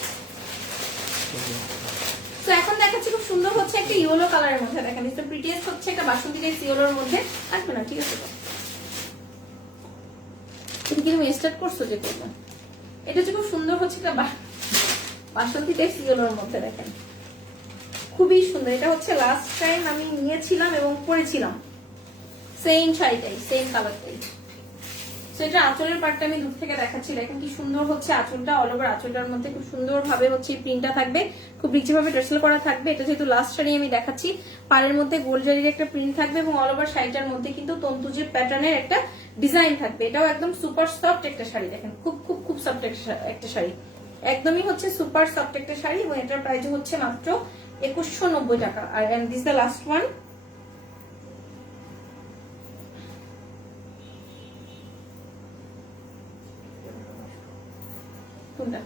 তো এখন দেখাচ্ছি খুব সুন্দর হচ্ছে একটা ইয়েলো কালারের মধ্যে, দেখেন এটা প্রিটিয়েস্ট হচ্ছে একটা বাসন্তী টাইপ ইয়েলোর মধ্যে। আসবে না, ঠিক আছে তো, তুমি কি তুমি স্টার্ট করছো যে করবে? এটা হচ্ছে খুব সুন্দর হচ্ছে একটা বাসন্তী টাইপ ইয়েলোর মধ্যে, দেখেন খুবই সুন্দর। এটা হচ্ছে লাস্ট টাইম আমি নিয়েছিলাম এবং পরেছিলাম সেম শাড়িটাই, সেম কালারটাই। তো এটা আঁচলের পার্টটা আমি দূর থেকে দেখাচ্ছি, দেখেন কি সুন্দর হচ্ছে আঁচলটা, অল ওভার আঁচলটার মধ্যে খুব সুন্দর ভাবে হচ্ছে প্রিন্টটা থাকবে, খুব রিচি ভাবে টার্সেল করা থাকবে। এটা যেহেতু লাস্ট শাড়ি আমি দেখাচ্ছি, পাড়ের মধ্যে গোল জারির একটা প্রিন্ট থাকবে, এবং অল ওভার শাড়িটার মধ্যে কিন্তু তন্তুজের প্যাটার্নের একটা ডিজাইন থাকবে। এটাও একদম সুপার সফট একটা শাড়ি, দেখেন খুব খুব খুব সফট একটা শাড়ি, একদমই হচ্ছে সুপার সফট একটা শাড়ি। এবং এটার প্রাইস হচ্ছে মাত্র 2190 টাকা। আর দিস দ্য লাস্ট ওয়ান, কোনটা?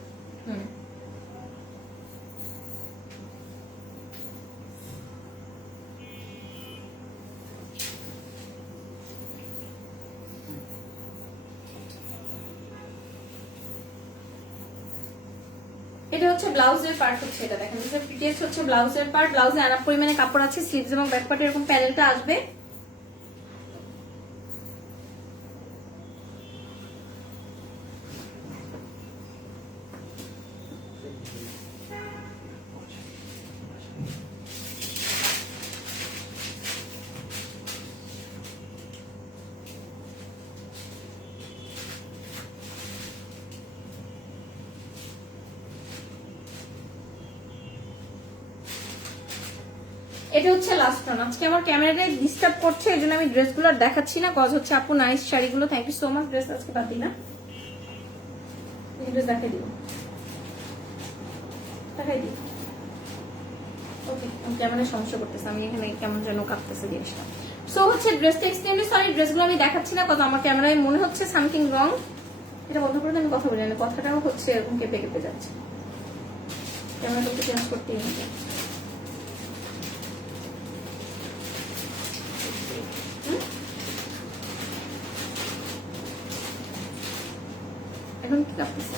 এটা হচ্ছে ব্লাউজের পার্ট হচ্ছে, এটা দেখেন প্রিটিয়েস্ট হচ্ছে ব্লাউজের পার্ট। ব্লাউজে আনাপ পরিমাণে কাপড় আছে, স্লিভস এবং ব্যাক পার্টে এরকম প্যানেলটা আসবে। এটা হচ্ছে লাস্ট ওয়ান। আজকে আমার ক্যামেরাটাই ডিস্টার্ব করছে, এই জন্য আমি ড্রেসগুলো দেখাচ্ছি না। কজ হচ্ছে আপু নাইস শাড়িগুলো, thank you so much. Dress আজকে বাদ দিই না, ড্রেস দেখাই দিব, দেখাই দিই। ওকে, ক্যামেরা সমস্যা করতেছে, আমি এখানে কেমন যেন কাঁপতেছে জিনিসটা। সো হচ্ছে ড্রেসটা এক্সট্রিমলি সরি, ড্রেসগুলো আমি দেখাচ্ছি না, কজ আমার ক্যামেরায় মনে হচ্ছে সামথিং রং। এটা বন্ধ করে আমি কথা বলি না, কথাটাও হচ্ছে এরকম কেঁপে কেঁপে যাচ্ছে। ক্যামেরাটা একটু চেঞ্জ করতেই হবে। এখন কি কাঁপতেছে?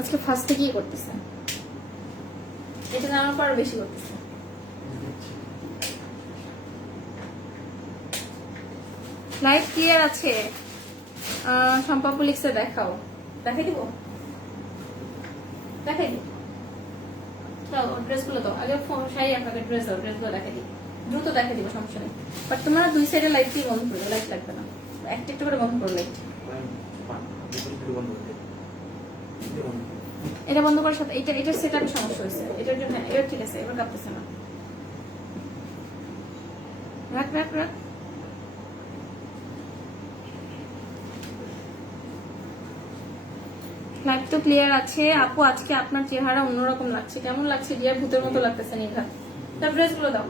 আজকে ফার্স্ট থেকেই করতেছে, এটা জানার পর বেশি করতেছে। লাইভ ক্লিয়ার আছে? সম্পাপু লিখছে দেখাও, দেখাই দিব, দেখাই দিব। ড্রেসগুলো তো আগে শাড়ি আপনাকে ড্রেসগুলো দেখাই দিই। দ্রুত দেখা দিব, সমস্যা নেই। বাট তোমরা দুই সাইডে লাইট দিয়ে বন্ধ করে দাও, লাইট লাগবে না, একটা একটা করে বন্ধ করো লাইট। এটা বন্ধ করার সাথে এটার সেটআপে সমস্যা হয়েছে, এটার জন্য। হ্যাঁ, এবার ঠিক আছে, এবার কাঁপতেছে না। রাখ রাখ রাখ। লাইট তো ক্লিয়ার আছে আপু। আজকে আপনার চেহারা অন্যরকম লাগছে। কেমন লাগছে ডিয়ার? ভূতের মতো লাগতেছে নিঘাত। তার ড্রেস গুলো দাও।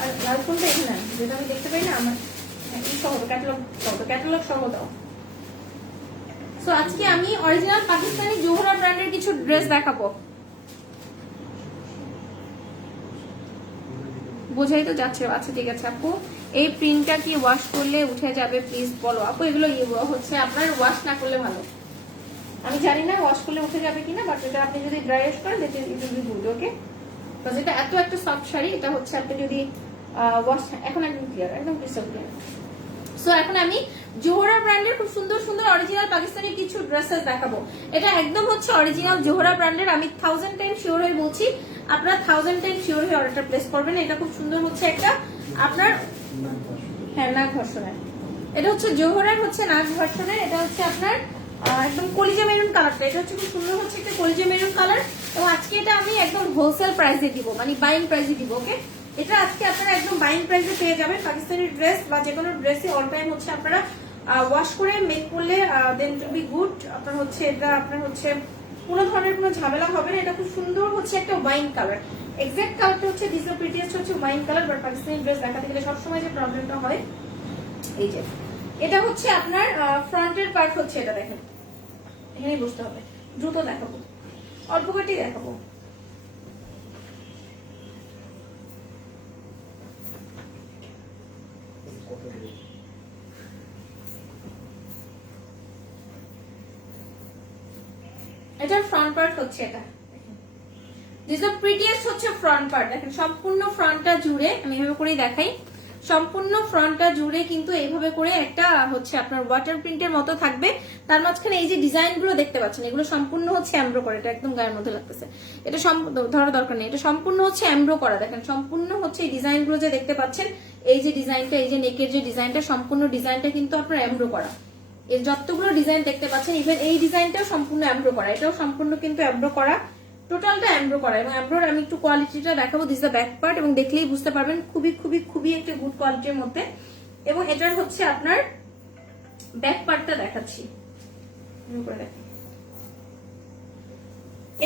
আর লাল ফোনটা এখানে যেটা আমি দেখতে পাই না আমার, এই সহ ক্যাটালগ সহ দাও। সো আজকে আমি অরিজিনাল পাকিস্তানি জোহরা ব্র্যান্ডের কিছু ড্রেস দেখাবো। বোঝাই তো যাচ্ছে। আচ্ছা ঠিক আছে আপু, এই প্রিন্টটা কি ওয়াশ করলে উঠে যাবে প্লিজ বলো আপু। এগুলো হচ্ছে আপনার ওয়াশ না করলে ভালো। আমি জানি না ওয়াশ করলে উঠে যাবে কিনা, বাট এটা আপনি যদি ড্রাই ওয়াশ করেন it will be good. Okay, but এটা এত একটা সফট শাড়ি, এটা হচ্ছে আপনি যদি ওয়াশ, এখন একদম ক্লিয়ার, একদম ক্রিস্টাল ক্লিয়ার। সো এখন আমি জোহরা ব্র্যান্ডের খুব সুন্দর সুন্দর অরিজিনাল পাকিস্তানি কিছু ড্রেসেস দেখাবো। এটা একদম হচ্ছে অরিজিনাল জোহরা ব্র্যান্ডের। আমি 1000 টাইম শিওর হয়ে বলছি, আপনারা 1000 টাইম শিওর হয়ে অর্ডারটা প্লেস করবেন। এটা খুব সুন্দর হচ্ছে একটা আপনার, হ্যাঁ, নাক ঘর্ষণের। এটা হচ্ছে জোহরার হচ্ছে নাক ঘর্ষণের। এটা হচ্ছে আপনার একদম কলিজা মেরুন কালারটা। এটা হচ্ছে খুব সুন্দর হচ্ছে একটা কলিজা মেরুন কালার। এবং আজকে এটা আমি একদম হোলসেল প্রাইসে দিব, মানে বাইং প্রাইসে দিব। ওকে, এটা আজকে আপনারা একদম বাইং প্রাইসে পেয়ে যাবেন। পাকিস্তানি ড্রেস বা যে কোনো ড্রেসে অল টাইম হচ্ছে আপনারা ওয়াশ করে মেক করলে দেন উইল বি গুড। আপনার হচ্ছে এটা আপনার হচ্ছে কোনো ধরনের কোনো ঝামেলা হবে না। এটা খুব সুন্দর হচ্ছে একটা ওয়াইন কালার। এক্সাক্ট কালারটা হচ্ছে দিস দ্য প্রিটিয়েস্ট হচ্ছে wine colour. But Pakistani dress দেখাতে গেলে সবসময় যে প্রবলেমটা হয়, এই যে এটা হচ্ছে আপনার ফ্রন্টের পার্ট হচ্ছে, এটা দেখেন এখানেই বসতে হবে। দ্রুত দেখাবো, অল্প করেই দেখাবো। এটার ফ্রন্ট পার্ট হচ্ছে এটা, দিস দ্য প্রিটিয়েস্ট হচ্ছে ফ্রন্ট পার্ট। দেখেন সম্পূর্ণ ফ্রন্টটা জুড়ে আমি এভাবে করেই দেখাই। সম্পূর্ণ ফ্রন্টটা জুড়ে কিন্তু এইভাবে করে একটা হচ্ছে আপনার ওয়াটার প্রিন্টের মতো থাকবে। তার মাঝখানে এই যে ডিজাইন গুলো দেখতে পাচ্ছেন, এগুলো সম্পূর্ণ হচ্ছে এমব্রো করা। এটা একদম গায়ের মধ্যে লাগতেছে, এটা ধরার দরকার নেই। এটা সম্পূর্ণ হচ্ছে এমব্রো করা। দেখেন সম্পূর্ণ হচ্ছে এই ডিজাইন গুলো যে দেখতে পাচ্ছেন, এই যে ডিজাইনটা, এই যে নেকের যে ডিজাইনটা, সম্পূর্ণ ডিজাইনটা কিন্তু আপনার এমব্রো করা। এর যতগুলো ডিজাইন দেখতে পাচ্ছেন, ইভেন এই ডিজাইনটাও সম্পূর্ণ এমব্রো করা। এটাও সম্পূর্ণ কিন্তু এমব্রো করা, টোটালটা এমব্রো করা। এবং এমব্রোর আমি একটু কোয়ালিটিটা দেখাবো। দিস দ্য ব্যাক পার্ট, এবং দেখলেই বুঝতে পারবেন খুবই খুবই খুবই একটা গুড কোয়ালিটির মধ্যে। এবং এটার হচ্ছে আপনার ব্যাক পার্টটা দেখাচ্ছি।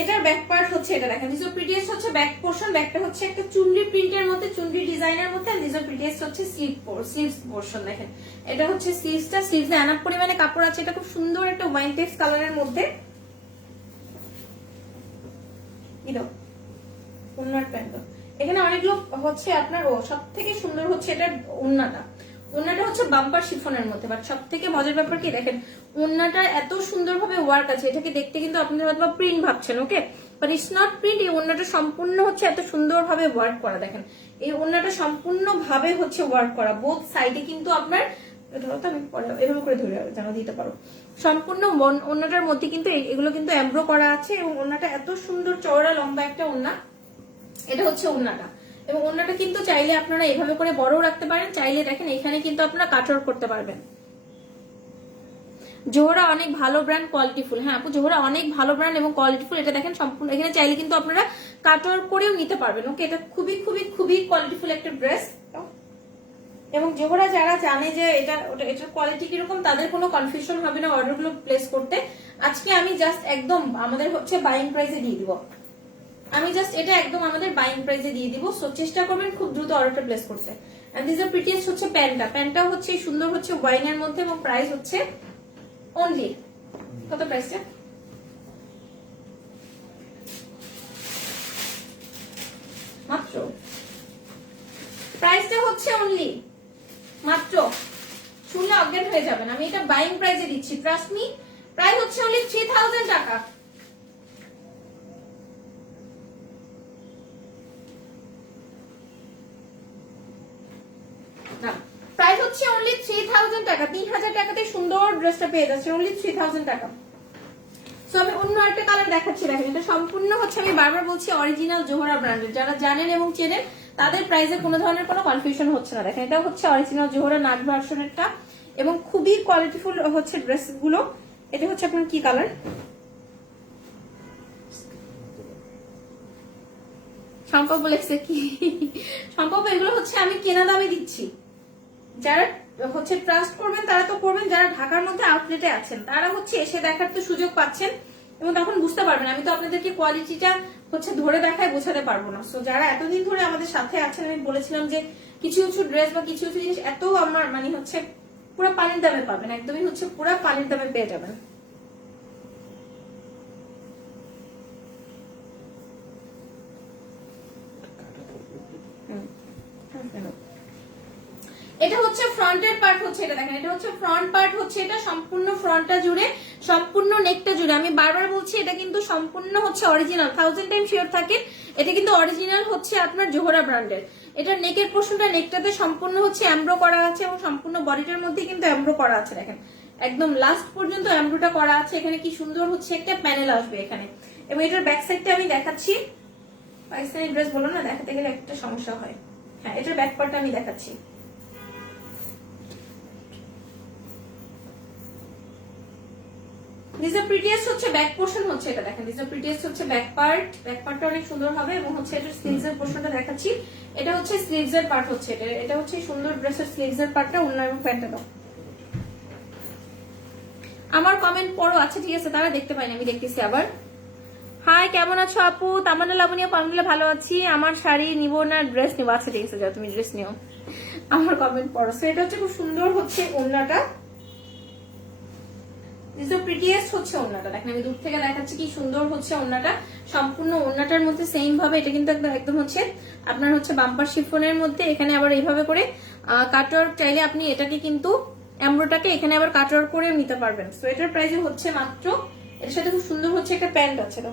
এটার ব্যাক পার্ট হচ্ছে এটা দেখেন, দিস প্রিটিয়েস্ট হচ্ছে ব্যাক পোর্শন। ব্যাকটা হচ্ছে একটা চুনরি প্রিন্টের মধ্যে, চুনরি ডিজাইনের মধ্যে। দিস প্রিটিয়েস্ট হচ্ছে স্লিভস পোর্শন। দেখেন এটা হচ্ছে স্লিভসটা, স্লিভসে এনাফ পরিমাণে কাপড় আছে। এটা খুব সুন্দর একটা ওয়াইন টেক্স কালারের মধ্যে। এখানে অনেকগুলো হচ্ছে আপনার সব থেকে সুন্দর হচ্ছে এটার ওড়নাটা। ওড়নাটা হচ্ছে বাম্পার শিফনের মধ্যে। বাট সব থেকে মজার ব্যাপার কি দেখেন, ওড়নাটা এত সুন্দরভাবে ওয়ার্ক আছে। এটাকে দেখতে কিন্তু আপনারা হয়তো প্রিন্ট ভাবছেন, ওকে, বাট ইটস নট প্রিন্ট। এই ওড়নাটা সম্পূর্ণ হচ্ছে এত সুন্দরভাবে ওয়ার্ক করা। দেখেন এই ওড়নাটা সম্পূর্ণ ভাবে হচ্ছে ওয়ার্ক করা। বোথ সাইডে কিন্তু আপনার, আমি এভাবে করে ধরে যেন দিতে পারো, সম্পূর্ণ ওড়নাটার মধ্যে কিন্তু এগুলো কিন্তু এমব্রো করা আছে। এবং ওড়নাটা এত সুন্দর চওড়া লম্বা একটা ওড়না। এটা হচ্ছে ওড়নাটা। এবং ওড়নাটা কিন্তু চাইলে আপনারা এভাবে করে বড়ও রাখতে পারেন, চাইলে দেখেন এখানে কিন্তু আপনারা কাটওয়ার্ক করতে পারবেন। জোহরা অনেক ভালো ব্র্যান্ড, কোয়ালিটিফুল। হ্যাঁ আপু, জোহরা অনেক ভালো ব্র্যান্ড এবং কোয়ালিটিফুল। এটা দেখেন সম্পূর্ণ, এখানে চাইলে কিন্তু আপনারা কাটওয়ার্ক করেও নিতে পারবেন। ওকে, এটা খুবই খুবই খুবই কোয়ালিটিফুল একটা ড্রেস। এবং জোহরা যারা জানে যে এটার কোয়ালিটি কিরকম, তাদের কোনো কনফিউশন হবে না অর্ডার গুলো প্লেস করতে। আজকে আমি জাস্ট একদম আমাদের হচ্ছে বাইং প্রাইসে দিয়ে দিব। আমি জাস্ট এটা একদম আমাদের বাইং প্রাইসে দিয়ে দিব। সো চেষ্টা করবেন খুব দ্রুত অর্ডারটা প্লেস করতে। এন্ড দিস দ্য প্রিটিয়েস্ট হচ্ছে প্যান্টটা। প্যান্টটাও হচ্ছে সুন্দর হচ্ছে ওয়াইনের মধ্যে। এবং প্রাইস হচ্ছে অনলি কত? প্রাইসটা মাত্র, প্রাইসটা হচ্ছে অনলি মাত্র, শুনলে অজ্ঞান হয়ে যাবেন। আমি এটা বাইং প্রাইসে দিচ্ছি, ট্রাস্ট মি। প্রাইস হচ্ছে অনলি 3000 টাকা। প্রাইস হচ্ছে অনলি 3000 টাকা। 3000 টাকাতে সুন্দর ড্রেসটা পেয়ে যাচ্ছে অনলি 3000 টাকা। সো আমি অন্য একটা কালার দেখাচ্ছি, দেখেন এটা সম্পূর্ণ হচ্ছে, আমি বারবার বলছি অরিজিনাল জোহরা ব্র্যান্ডের, যারা জানেন এবং চেনেন তাদের প্রাইসে কোনো ধরনের কোনো কনফিউশন হচ্ছে না। দেখেন এটা হচ্ছে অরিজিনাল জোহরা নাট ভার্সনেরটা এবং খুবই কোয়ালিটিফুল হচ্ছে ড্রেস গুলো। এটা হচ্ছে আপনার কি কালার, সম্ভব বলেছে কি সম্ভব, এগুলো হচ্ছে আমি কেনা দামে দিচ্ছি। যারা হচ্ছে ট্রাস্ট করবেন তারা তো করবেন, যারা ঢাকার মধ্যে আউটলেটে আছেন তারা হচ্ছে এসে দেখার তো সুযোগ পাচ্ছেন এবং তখন বুঝতে পারবেন। আমি তো আপনাদেরকে কোয়ালিটিটা হচ্ছে ধরে দেখায় বোঝাতে পারবো না। সো যারা এতদিন ধরে আমাদের সাথে আছেন, আমি বলেছিলাম যে কিছু কিছু ড্রেস বা কিছু কিছু জিনিস এত আমার মানে হচ্ছে পুরো পানির দামে পাবেন, একদমই হচ্ছে পুরো পানির দামে পেয়ে যাবেন। এটা হচ্ছে ফ্রন্টের পার্ট হচ্ছে, এটা দেখেন এটা হচ্ছে ফ্রন্ট পার্ট হচ্ছে, এটা সম্পূর্ণ ফ্রন্টটা জুড়ে সম্পূর্ণ নেকটা জুড়ে। আমি বারবার বলছি এটা কিন্তু সম্পূর্ণ হচ্ছে অরিজিনাল, 1000 টাইম শিওর থাকেন এটা কিন্তু অরিজিনাল হচ্ছে আপনার জোহরা ব্র্যান্ডের। এটা নেকের পোর্শনটা, নেকটাতে সম্পূর্ণ হচ্ছে এমব্রো করা আছে এবং সম্পূর্ণ বডিটার মধ্যে কিন্তু এমব্রো করা আছে। দেখেন একদম লাস্ট পর্যন্ত এমব্রোটা করা আছে। এখানে কি সুন্দর হচ্ছে একটা প্যানেল আসবে এখানে, এবং এটার ব্যাক সাইডটা আমি দেখাচ্ছি। পাকিস্তানি ড্রেস বলো না, দেখাতে গেলে একটা সমস্যা হয়। হ্যাঁ, এটার ব্যাক পার্টটা আমি দেখাচ্ছি। দিস দ্য প্রিটিয়েস্ট হচ্ছে ব্যাক পোর্শন হচ্ছে, এটা দেখেন দিস দ্য প্রিটিয়েস্ট হচ্ছে ব্যাক পার্ট। ব্যাক পার্টটা অনেক সুন্দর হবে এবং হচ্ছে এটার স্লিভস এর পোর্শনটা দেখাচ্ছি। এটা হচ্ছে স্লিভস এর পার্ট হচ্ছে, এটা হচ্ছে সুন্দর ড্রেসের স্লিভস এর পার্টটা, অন্য এবং প্যান্টটা দাও। আমার কমেন্ট পড়ো, আচ্ছা ঠিক আছে, তারা দেখতে পাইনি, আমি দেখতেছি আবার। হাই, কেমন আছো আপু? তামান্না লাবণী আপু, আলহামদুলিল্লাহ ভালো আছি। আমার শাড়ি নিবো না ড্রেস নিবো? আচ্ছা ঠিক আছে, যাও তুমি ড্রেস নিও, আমার কমেন্ট পড়ো। সো এটা হচ্ছে খুব সুন্দর হচ্ছে ওড়নাটা, দিস দ্য প্রিটিয়েস্ট হচ্ছে ওড়নাটা। দেখেন আমি দূর থেকে দেখাচ্ছি কি সুন্দর হচ্ছে ওড়নাটা। সম্পূর্ণ ওড়নাটার মধ্যে সেম ভাবে এটা কিন্তু একদম হচ্ছে আপনার হচ্ছে বাম্পার শিফনের মধ্যে। এখানে আবার এইভাবে করে কাটওয়ার্ক, চাইলে আপনি এটাকে কিন্তু এমব্রোটাকে এখানে আবার কাটওয়ার্ক করে নিতে পারবেন। সো এটার প্রাইস হচ্ছে মাত্র, এর সাথে খুব সুন্দর হচ্ছে একটা প্যান্ট আছে। তো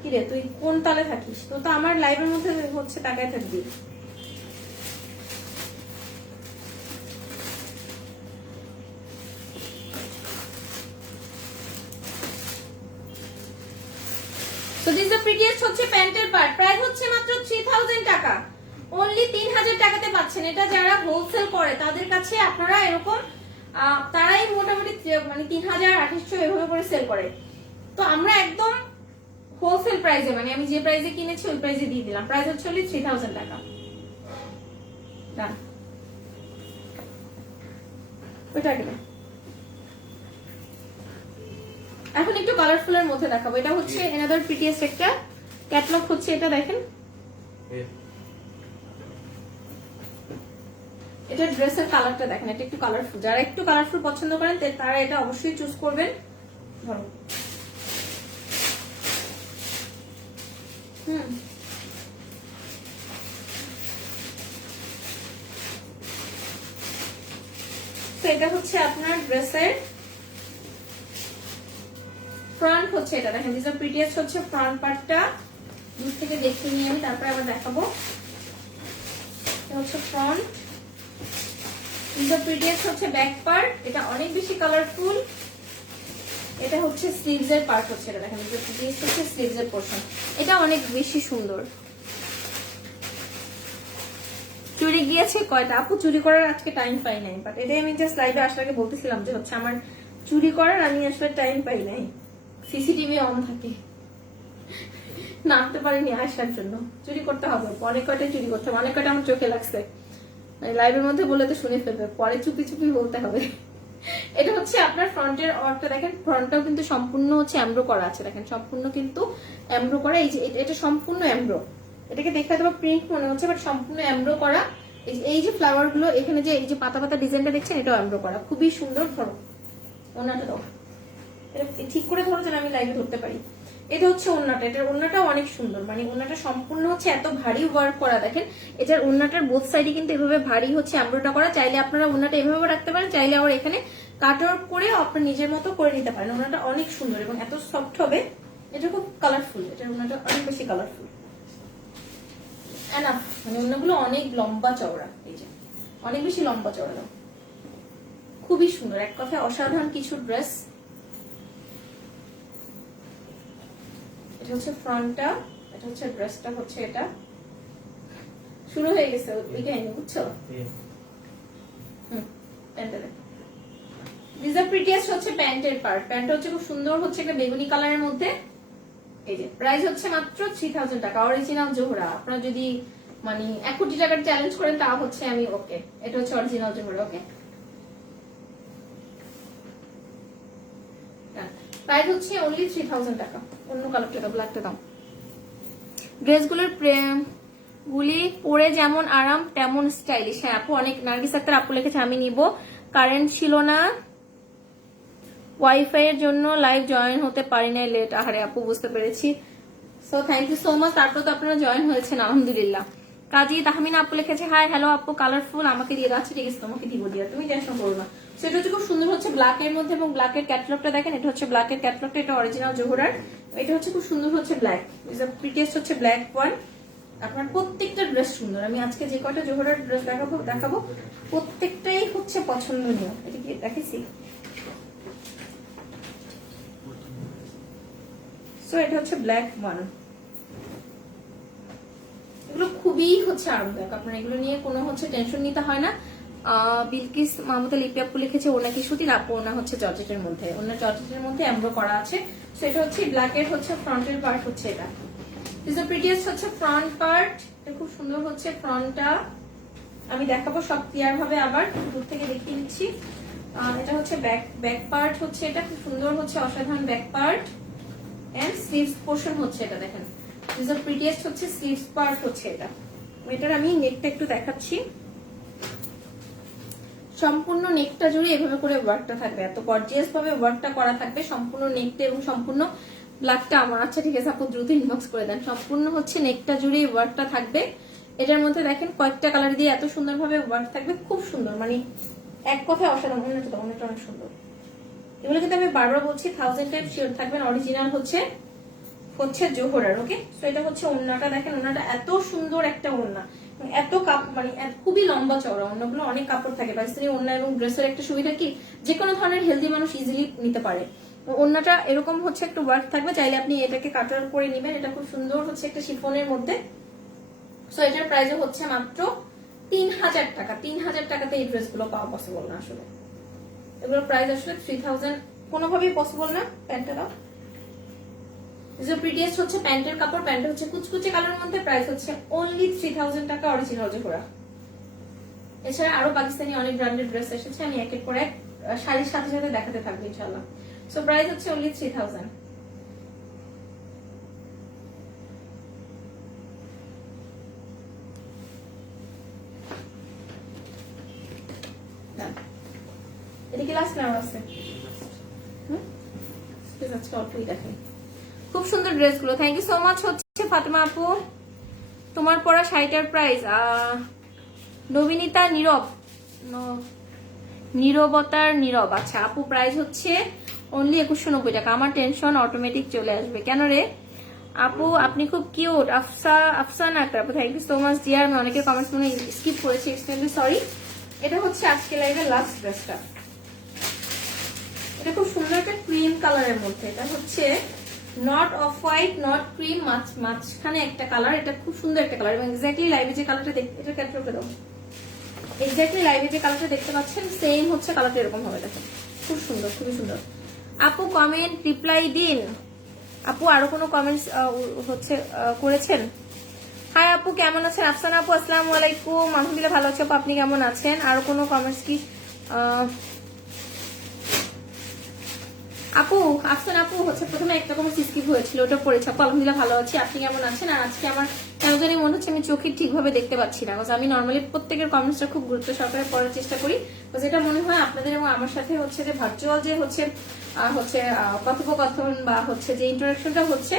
কি রে তুই কোন তালে থাকিস? তো তো আমার লাইভের মধ্যে হচ্ছে তাকায় থাকবি। So this is the prettiest হচ্ছে প্যান্টের পার্ট, প্রাইস হচ্ছে মাত্র 3000 টাকা, অনলি 3000 টাকাতে পাচ্ছেন। এটা যারা হোলসেল করে তাদের কাছে আপনারা এরকম তারাই মোটামুটি মানে 3000 2800 এভাবে করে সেল করে। তো আমরা একদম হোলসেল প্রাইসে, মানে আমি যে প্রাইসে কিনেছি ওই প্রাইসে দিয়ে দিলাম। প্রাইস হচ্ছে অনলি 3000 টাকা। ওইটা কিনা এখন একটু কালারফুলের মধ্যে দেখাবো। এটা হচ্ছে এনাদার প্রিটিয়েস্ট একটা ক্যাটলগ হচ্ছে, এটা দেখেন এটা ড্রেসের কালারটা দেখেন, এটা একটু কালারফুল। যারা একটু কালারফুল পছন্দ করেন তারা এটা অবশ্যই চুজ করবেন। ধরো তো এটা হচ্ছে আপনার ড্রেসের ফ্রন্ট হচ্ছে, এটা দেখেন দিস প্রিটিয়েস্ট হচ্ছে ফ্রন্ট পার্টটা। দূর থেকে দেখতে নিয়ে আমি তারপরে আবার দেখাবো। এটা হচ্ছে ফ্রন্ট, দিস প্রিটিয়েস্ট হচ্ছে ব্যাক পার্ট, এটা অনেক বেশি কালারফুল। এটা হচ্ছে স্লিভস এর পার্ট হচ্ছে, এটা দেখেন দিস প্রিটিয়েস্ট হচ্ছে স্লিভস এর পোরশন, এটা অনেক বেশি সুন্দর। চুরি গিয়েছে কয়টা আপু? চুরি করার আজকে টাইম পাই নাই, বাট এটাই আমি জাস্ট লাইভে আসার আগে বলতেছিলাম যে হচ্ছে আমার চুরি করার আমি আসলে টাইম পাই নাই। সিসিটিভি অন থাকে, নামতে পারিনি আসার জন্য। চুরি করতে হবে, অনেক কয়টা চুরি করতে হবে, অনেক কয়টা আমার চোখে লাগছে। লাইভের মধ্যে বলে তো শুনে ফেলবে, পরে চুপি চুপি বলতে হবে। এটা হচ্ছে আপনার ফ্রন্টের অর্থটা দেখেন, ফ্রন্টটাও কিন্তু সম্পূর্ণ হচ্ছে এমব্রো করা আছে। দেখেন সম্পূর্ণ কিন্তু এমব্রো করা, এই যে এটা সম্পূর্ণ এমব্রো। এটাকে দেখতে হয়তো প্রিন্ট মনে হচ্ছে, বাট সম্পূর্ণ এমব্রো করা। এই যে ফ্লাওয়ার গুলো এখানে যে এই যে পাতা পাতা ডিজাইনটা দেখছেন, এটাও এমব্রো করা, খুবই সুন্দর। ধরো ওনাটা দাও, এটা ঠিক করে ধরো যেন আমি লাইভে ধরতে পারি। এটা হচ্ছে ওন্নাটা, এটার ওন্নাটাও অনেক সুন্দর, মানে ওন্নাটা সম্পূর্ণ হচ্ছে এত ভারী ওয়ার্ক করা। দেখেন এটার ওন্নাটার বোথ সাইডে কিন্তু এভাবে ভারী হচ্ছে এমব্রয়ডারি করা। চাইলে আপনারা ওন্নাটা এভাবে রাখতে পারেন, চাইলে আবার এখানে কাট ওয়ার্ক করে আপনার নিজের মতো করে নিতে পারেন। ওন্নাটা অনেক সুন্দর এবং এত সফট হবে, এটা খুব কালারফুল। এটার ওন্নাটা অনেক বেশি কালারফুল, এনাফ, মানে ওন্নাগুলো অনেক লম্বা চওড়া, এই যে অনেক বেশি লম্বা চওড়া, খুবই সুন্দর, এক কথায় অসাধারণ কিছু ড্রেস। এটা হচ্ছে ফ্রন্টটা, এটা হচ্ছে ড্রেসটা, হচ্ছে এটা শুরু হয়ে গেছে উইকেন্ড, বুঝছো? প্যান্টটা দেখো, দিস আর প্রিটিয়েস্ট হচ্ছে প্যান্টের পার্ট। প্যান্টটা হচ্ছে খুব সুন্দর, হচ্ছে একটা বেগুনি কালারের মধ্যে। এই যে প্রাইস হচ্ছে মাত্র 3000 টাকা, অরিজিনাল জোহরা। আপনারা যদি মানে 1 কোটি টাকার চ্যালেঞ্জ করেন তা হচ্ছে আমি ওকে। এটা হচ্ছে অরিজিনাল জোহরা, ওকে। প্রাইস হচ্ছে অনলি 3000 টাকা। অন্য কালারটা দাও, ব্ল্যাকটা দাও। ড্রেসগুলোর গুলি পরে যেমন আরাম তেমন স্টাইলিশ। হ্যাঁ আপু, অনেক নার্গিস আক্তার আপু লিখেছে আমি নিব, কারেন্ট ছিল না, ওয়াইফাই এর জন্য লাইভ জয়েন হতে পারি না, লেট। আহারে আপু, বুঝতে পেরেছি। So thank you so much. তারপর তো আপনারা জয়েন হয়েছেন, আলহামদুলিল্লাহ। কাজী তাহমিনা আপু লিখেছে হাই হ্যালো আপু, কালারফুল আমাকে দিয়ে যাচ্ছে, ঠিক আছে তোমাকে দিব দিয়া, তুমি টেনশন করো না। সো এটা হচ্ছে খুব সুন্দর, হচ্ছে ব্ল্যাক এর মধ্যে, এবং ব্ল্যাক এর ক্যাটালগটা দেখেন, এটা হচ্ছে ব্ল্যাক এর ক্যাটালগটা, এটা অরিজিনাল জোহরার। এটা হচ্ছে খুব সুন্দর, হচ্ছে ব্ল্যাক, ইজ আ প্রিটিয়েস্ট হচ্ছে ব্ল্যাক ওয়ান। আপনার প্রত্যেকটা ড্রেস সুন্দর। আমি আজকে যে কয়টা জোহরার ড্রেস দেখাবো প্রত্যেকটাই হচ্ছে পছন্দনীয়। এটা কি দেখেছি? সো এটা হচ্ছে ব্ল্যাক ওয়ান। এগুলো খুবই হচ্ছে আরামদায়ক, আপনার এগুলো নিয়ে কোনো হচ্ছে টেনশন নিতে হয় না। বিলকিস মাহমুদা লিপি আপু লিখেছে ওনা কি সুতির আপু, ওনা হচ্ছে জর্জেটের মধ্যে, ওনা জর্জেটের মধ্যে এমব্রো করা আছে। সো এটা হচ্ছে ব্ল্যাক এর হচ্ছে ফ্রন্টের পার্ট, হচ্ছে এটা দিস দ্য প্রিটিয়েস্ট হচ্ছে ফ্রন্ট পার্ট। এটা খুব সুন্দর হচ্ছে ফ্রন্টটা, আমি দেখাবো সব ক্লিয়ার ভাবে, আবার দূর থেকে দেখিয়ে দিচ্ছি। এটা হচ্ছে ব্যাক পার্ট, হচ্ছে এটা খুব সুন্দর, হচ্ছে অসাধারণ back part. And sleeves portion হচ্ছে এটা, দেখেন দিস দ্য প্রিটিয়েস্ট হচ্ছে স্লিভস পার্ট, হচ্ছে এটা। এটার আমি নেকটা একটু দেখাচ্ছি। সম্পূর্ণ নেকটা জুড়ে এভাবে করে ওয়ার্কটা থাকবে, এত গর্জিয়াস ভাবে ওয়ার্কটা করা থাকবে সম্পূর্ণ নেকটা, এবং সম্পূর্ণ ব্ল্যাকটা আমার, আচ্ছা ঠিক আছে আপু দ্রুত ইনবক্স করে দেন। সম্পূর্ণ হচ্ছে নেকটা জুড়ে ওয়ার্কটা থাকবে। এটার মধ্যে দেখেন কয়েকটা কালার দিয়ে এত সুন্দরভাবে ওয়ার্ক থাকবে, খুব সুন্দর, মানে এক কথায় অসাধারণ। অন্যটা অনেক সুন্দর। এগুলো কিন্তু আমি বারবার বলছি, 1000 টাইম শিওর থাকবেন অরিজিনাল হচ্ছে জোহরার, ওকে। তো এটা হচ্ছে ওড়নাটা, দেখেন ওড়নাটা এত সুন্দর একটা ওড়না, এত মানে খুবই লম্বা চওড়া। ওড়নাগুলো অনেক কাপড় থাকে, পাকিস্তানি ওড়না এবং ড্রেসের একটা সুবিধা কি, যে কোনো ধরনের হেলদি মানুষ ইজিলি নিতে পারে। ওড়নাটা এরকম হচ্ছে একটু ওয়ার্ক থাকবে, চাইলে আপনি এটাকে কাটার করে নেবেন। এটা খুব সুন্দর হচ্ছে একটা শিফনের মধ্যে। সো এটার প্রাইস হচ্ছে মাত্র 3000 টাকা। 3000 টাকাতে এই ড্রেসগুলো পাওয়া পসিবল না আসলে, এগুলোর প্রাইস আসলে 3000 কোনোভাবেই পসিবল না। প্যান্টটা দাও, প্রিটিয়েস্ট হচ্ছে প্যান্টের কাপড়, প্যান্টটা হচ্ছে কুচকুচে কালারের মধ্যে, প্রাইস হচ্ছে অনলি 3000 টাকা, অরিজিনাল জোহরা। এছাড়া আরো পাকিস্তানি অনেক ব্র্যান্ডেড ড্রেস এসেছে, আমি এক এক করে শাড়ির সাথে সাথে দেখাতে থাকবো ইনশাআল্লাহ। সো প্রাইস হচ্ছে অনলি 3000। এদিকে লাস্ট নাও আছে, আজকে অল্পই দেখেন। খুব সুন্দর ড্রেসগুলো, থ্যাংক ইউ সো মাচ। হচ্ছে ফাতেমা আপু, তোমার পরা শাড়িটার প্রাইস নবীনিতা নীরবতার নীরব, আচ্ছা আপু প্রাইস হচ্ছে অনলি 2190 টাকা। আমার টেনশন অটোমেটিক চলে আসবে কেন রে আপু, আপনি খুব কিউট। আফসানা আক্তার আপু, thank you so much dear. আমি অনেকের কমেন্টস মনে স্কিপ করেছি, এক্সট্রিমলি সরি। এটা হচ্ছে আজকে লাইভের লাস্ট ড্রেসটা, এটা খুব সুন্দর একটা ক্রিম কালারের মধ্যে। এটা হচ্ছে not off white not cream, মাঝখানে একটা কালার। এটা খুব সুন্দর একটা কালার, এবং এক্স্যাক্টলি লাইভে যে কালারটা দেখতে, এটা ক্যাপচার করে দাও, এক্স্যাক্টলি লাইভে যে কালারটা দেখতে পাচ্ছেন সেম হচ্ছে কালারটা এরকম হবে, দেখেন খুব সুন্দর, খুবই সুন্দর। আপু কমেন্ট রিপ্লাই দিন। আপু আরো কোনো কমেন্টস হচ্ছে করেছেন? হাই আপু কেমন আছেন? আফসানা আপু আসসালামু আলাইকুম, আলহামদুলিল্লাহ ভালো আছি আপু, আপনি কেমন আছেন? আরো কোনো কমেন্টস কি? আপু আফসানা আপু হচ্ছে প্রথমে একটা কমেন্টস স্কিপ হয়েছিল, ওটা পড়েছে আপু, আলহামদুলিল্লাহ ভালো আছি, আপনি কেমন আছেন? আর আজকে আমার কেন জানি মনে হচ্ছে আমি চোখে ঠিকভাবে দেখতে পাচ্ছি না, আমি নর্মালি প্রত্যেকের কমেন্টসটা খুব গুরুত্ব সহকারে পড়ার চেষ্টা করি, যেটা মনে হয় আপনাদের এবং আমার সাথে হচ্ছে যে ভার্চুয়াল যে হচ্ছে কথোপকথন বা হচ্ছে যে ইন্টারাকশনটা হচ্ছে,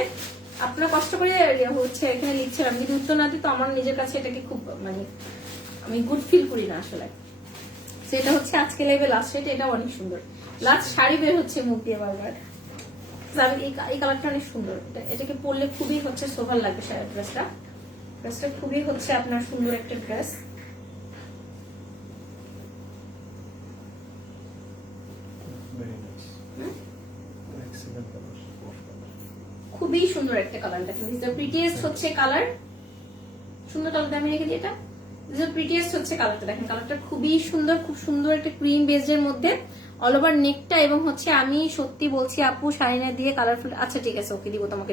আপনার কষ্ট করে হচ্ছে এখানে লিখছেন, আমি যদি উত্তর না দিই তো আমার নিজের কাছে এটাকে খুব মানে আমি গুড ফিল করি না আসলে। সেটা হচ্ছে আজকে লাইভে লাস্ট শাড়ি, এটা অনেক সুন্দর, লাস্ট শাড়ি বের হচ্ছে মুখ দিয়ে বারবার। এই কালারটা অনেক সুন্দর, এটাকে পরলে খুবই হচ্ছে সোভার লাগবে ড্রেসটা, ড্রেসটা খুবই হচ্ছে আপনার সুন্দর একটা ড্রেস। খুবই সুন্দর একটা কালার। দেখেন দিস দ্য প্রিটিয়েস্ট হচ্ছে কালার, সুন্দর কালারটা আমি রেখে দিই। এটা দিস দ্য প্রিটিয়েস্ট হচ্ছে কালারটা, দেখেন কালারটা খুবই সুন্দর, খুব সুন্দর একটা ক্রিম বেজের মধ্যে অল ওভার নেকটা। এবং হচ্ছে আমি সত্যি বলছি আপু শাড়িনা দিয়ে কালারফুল। আচ্ছা ঠিক আছে, ওকে দিব তোমাকে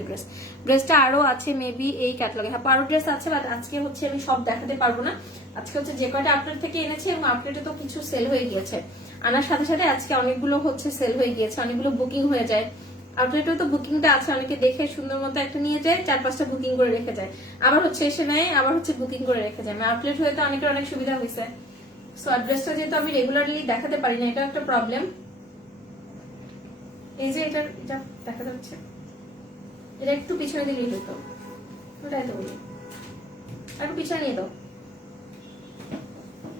ড্রেসটা আরো আছে মেবি এই ক্যাটালগে। হ্যাঁ আরো ড্রেস আছে, বাট আজকে হচ্ছে আমি সব দেখাতে পারবো না। আজকে হচ্ছে যে কয়টা আউটলেট থেকে এনেছি, এবং আউটলেটে তো কিছু সেল হয়ে গিয়েছে, আনার সাথে সাথে আজকে অনেকগুলো হচ্ছে সেল হয়ে গিয়েছে, অনেকগুলো বুকিং হয়ে যায়। আউটলেটেও তো বুকিংটা আছে, অনেকে দেখে সুন্দর মতো একটা নিয়ে যায়, 4-5টা বুকিং করে রেখে যায়, আবার হচ্ছে এসে নেয়, আবার হচ্ছে বুকিং করে রেখে যায়। আউটলেট হয়ে তো অনেকের অনেক সুবিধা হয়েছে। সো অ্যাড্রেসটা যেহেতু আমি রেগুলারলি দেখাতে পারি না, এটা একটা প্রবলেম। এই যে এটা দেখা যাচ্ছে, এটা একটু পিছনে দিলেই হতো, ওটাই তো বলি, আর একটু পিছনে নিয়ে দাও।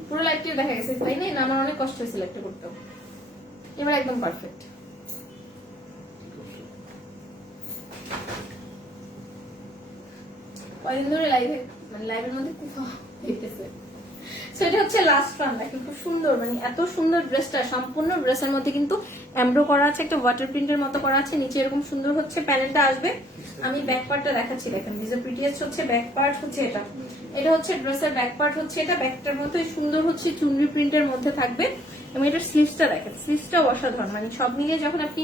পুরো লাইটটা দেখা গেছে তাই না? আমার অনেক কষ্ট হয়েছিল একটা করতে, এবার একদম পারফেক্ট। কয়েকদিন ধরে লাইভের মধ্যে দেখতেছে। সেটা হচ্ছে লাস্ট রান। দেখেন খুব সুন্দর, মানে এত সুন্দর ড্রেসটা, সম্পূর্ণ ড্রেসের মধ্যে কিন্তু এমব্রো করা আছে, একটা ওয়াটার প্রিন্টের মতো করা আছে, নিচে এরকম সুন্দর হচ্ছে প্যানেলটা আসবে। আমি ব্যাক পার্টটা দেখাচ্ছি, দেখেন দিস দ্য প্রিটিয়েস্ট হচ্ছে ব্যাক পার্ট হচ্ছে এটা। এটা হচ্ছে ড্রেসের ব্যাক পার্ট হচ্ছে এটা, ব্যাকটার মধ্যে সুন্দর হচ্ছে চুনরি প্রিন্টের মধ্যে থাকবে। এবং এটার স্লিভসটা দেখেন, স্লিভসটাও অসাধারণ, মানে সব মিলিয়ে যখন আপনি,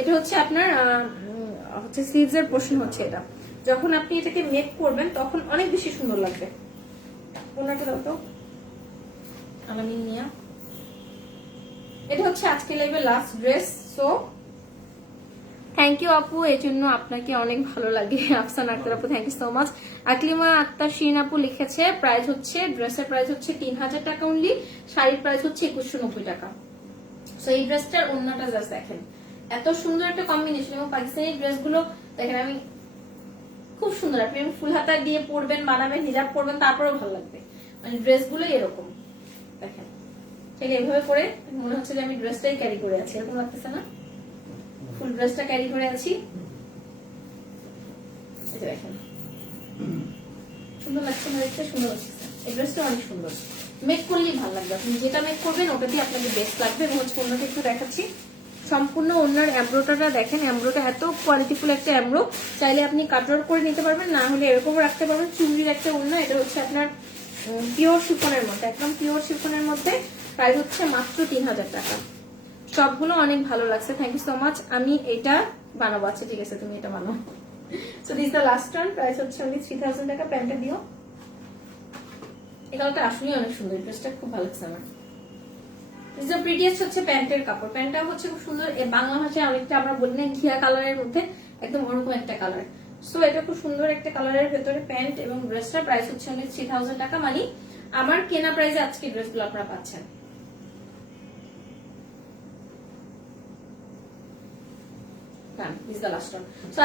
এটা হচ্ছে আপনার হচ্ছে স্লিভস এর পোর্শন হচ্ছে এটা, যখন আপনি এটাকে মেক করবেন তখন অনেক বেশি সুন্দর লাগবে। ওনাটা দাও তো আলামিন নিয়া। এটা হচ্ছে আজকে লাইভের last dress. So thank you আপু, এই জন্য আপনাকে অনেক ভালো লাগে। আফসান আক্তার আপু thank you so much. Aklima Akter Shirin আপু লিখেছে প্রাইস হচ্ছে, ড্রেসের প্রাইস হচ্ছে 3000 টাকা অনলি, শাড়ির প্রাইস হচ্ছে 2190 টাকা। সো এই ড্রেসটার ওন্নাটা জাস্ট দেখেন, এত সুন্দর একটা কম্বিনেশন। এবং পাকিস্তানি ড্রেসগুলো দেখেন, আমি খুব সুন্দর, আপনি ফুল হাতা দিয়ে পরবেন, বানাবেন, হিজাব পরবেন, তারপরেও ভালো লাগবে। মানে ড্রেসগুলো এরকম দেখেন, ঠিক এইভাবে করে মনে হচ্ছে যে আমি ড্রেসটাই ক্যারি করে আছি, এরকম লাগতেছে না? ফুল ড্রেসটা ক্যারি করে আছি, এটা দেখেন সুন্দর লাগছে না? দেখতে সুন্দর লাগছে। এই ড্রেসটা অনেক সুন্দর, মেক করলেই ভালো লাগবে। আপনি যেটা মেক করবেন ওটাতেই আপনাকে বেস্ট লাগবে। এবং হচ্ছে অন্যটা একটু দেখাচ্ছি, সম্পূর্ণ ওনার এমব্রোটা দেখেন, এমব্রোটা এত কোয়ালিটিফুল একটা এমব্রো, চাইলে আপনি কাটওয়ার করে নিতে পারবেন, না হলে এরকম রাখতে পারবেন। চুমড়ির একটা ওড়না, এটা হচ্ছে আপনার পিওর শিফনের মধ্যে, একদম পিওর শিফনের মধ্যে, প্রাইস হচ্ছে মাত্র 3000 টাকা। সবগুলো অনেক ভালো লাগছে, থ্যাংক ইউ সো মাচ। আমি এটা বানাবো, আচ্ছা ঠিক আছে তুমি এটা বানাও। So this the last turn, price হচ্ছে অনলি 3000 টাকা। প্যান্টটা দিও, এই কালারটা আসলে অনেক সুন্দর, ড্রেসটা খুব ভালো লাগছে আমার। দিস দ্য প্রিটিয়েস্ট হচ্ছে প্যান্টের কাপড়, প্যান্টটা হচ্ছে খুব সুন্দর, বাংলা ভাষায় অনেকটা আমরা বলি না ঘিয়া কালারের মধ্যে, একদম ওরকম একটা কালার। সো এটা খুব সুন্দর একটা কালারের ভেতরে প্যান্ট, এবং ড্রেসটার প্রাইস হচ্ছে অনলি 3000 টাকা। মানে আমার কেনা প্রাইসে আজকে ড্রেসগুলো আপনারা পাচ্ছেন।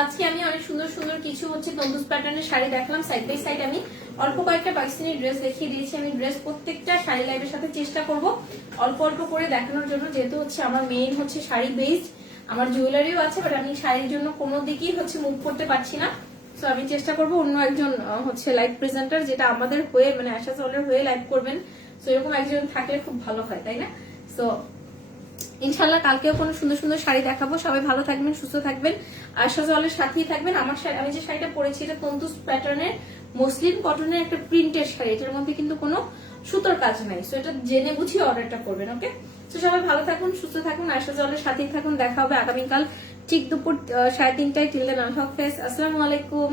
আজকে আমি অনেক সুন্দর সুন্দর কিছু হচ্ছে তন্দুজ প্যাটার্নের শাড়ি দেখলাম, সাইড বাই সাইড আমি অল্প কয়েকটা পাকিস্তানি ড্রেস দেখিয়ে দিয়েছি। আমি ড্রেস প্রত্যেকটা শাড়ি লাইভের সাথে চেষ্টা করব অল্প অল্প করে দেখানোর জন্য, যেহেতু হচ্ছে আমার মেইন হচ্ছে শাড়ি বেসড, আমার জুয়েলারিও আছে, বাট আমি শাড়ির জন্য কোনো দিকেই হচ্ছে মুভ করতে পারছি না। সো আমি চেষ্টা করব অন্য একজন হচ্ছে লাইভ প্রেজেন্টার, যেটা আমাদের হয়ে মানে আশা জলের হয়ে লাইভ করবেন, সো এরকম একজন থাকলে খুব ভালো হয়, তাই না? সো ইনশাল্লাহ কালকেও কোনো সুন্দর সুন্দর শাড়ি দেখাবো। সবাই ভালো থাকবেন, সুস্থ থাকবেন, আশা জলের সাথেই থাকবেন। আমার আমি যে শাড়িটা পরেছি এটা তন্তুজ প্যাটার্নের মসলিন কটনের একটা প্রিন্টের শাড়ি, এটার মধ্যে কিন্তু কোনো সুতোর কাজ নাই। সো এটা জেনে বুঝিয়ে অর্ডারটা করবেন, ওকে? তো সবাই ভালো থাকুন, সুস্থ থাকুন, আশা জলের সাথেই থাকুন। দেখা হবে আগামীকাল ঠিক দুপুর 3:30টায়। টিল দেন আল্লাহ হাফেজ, আসসালামু আলাইকুম।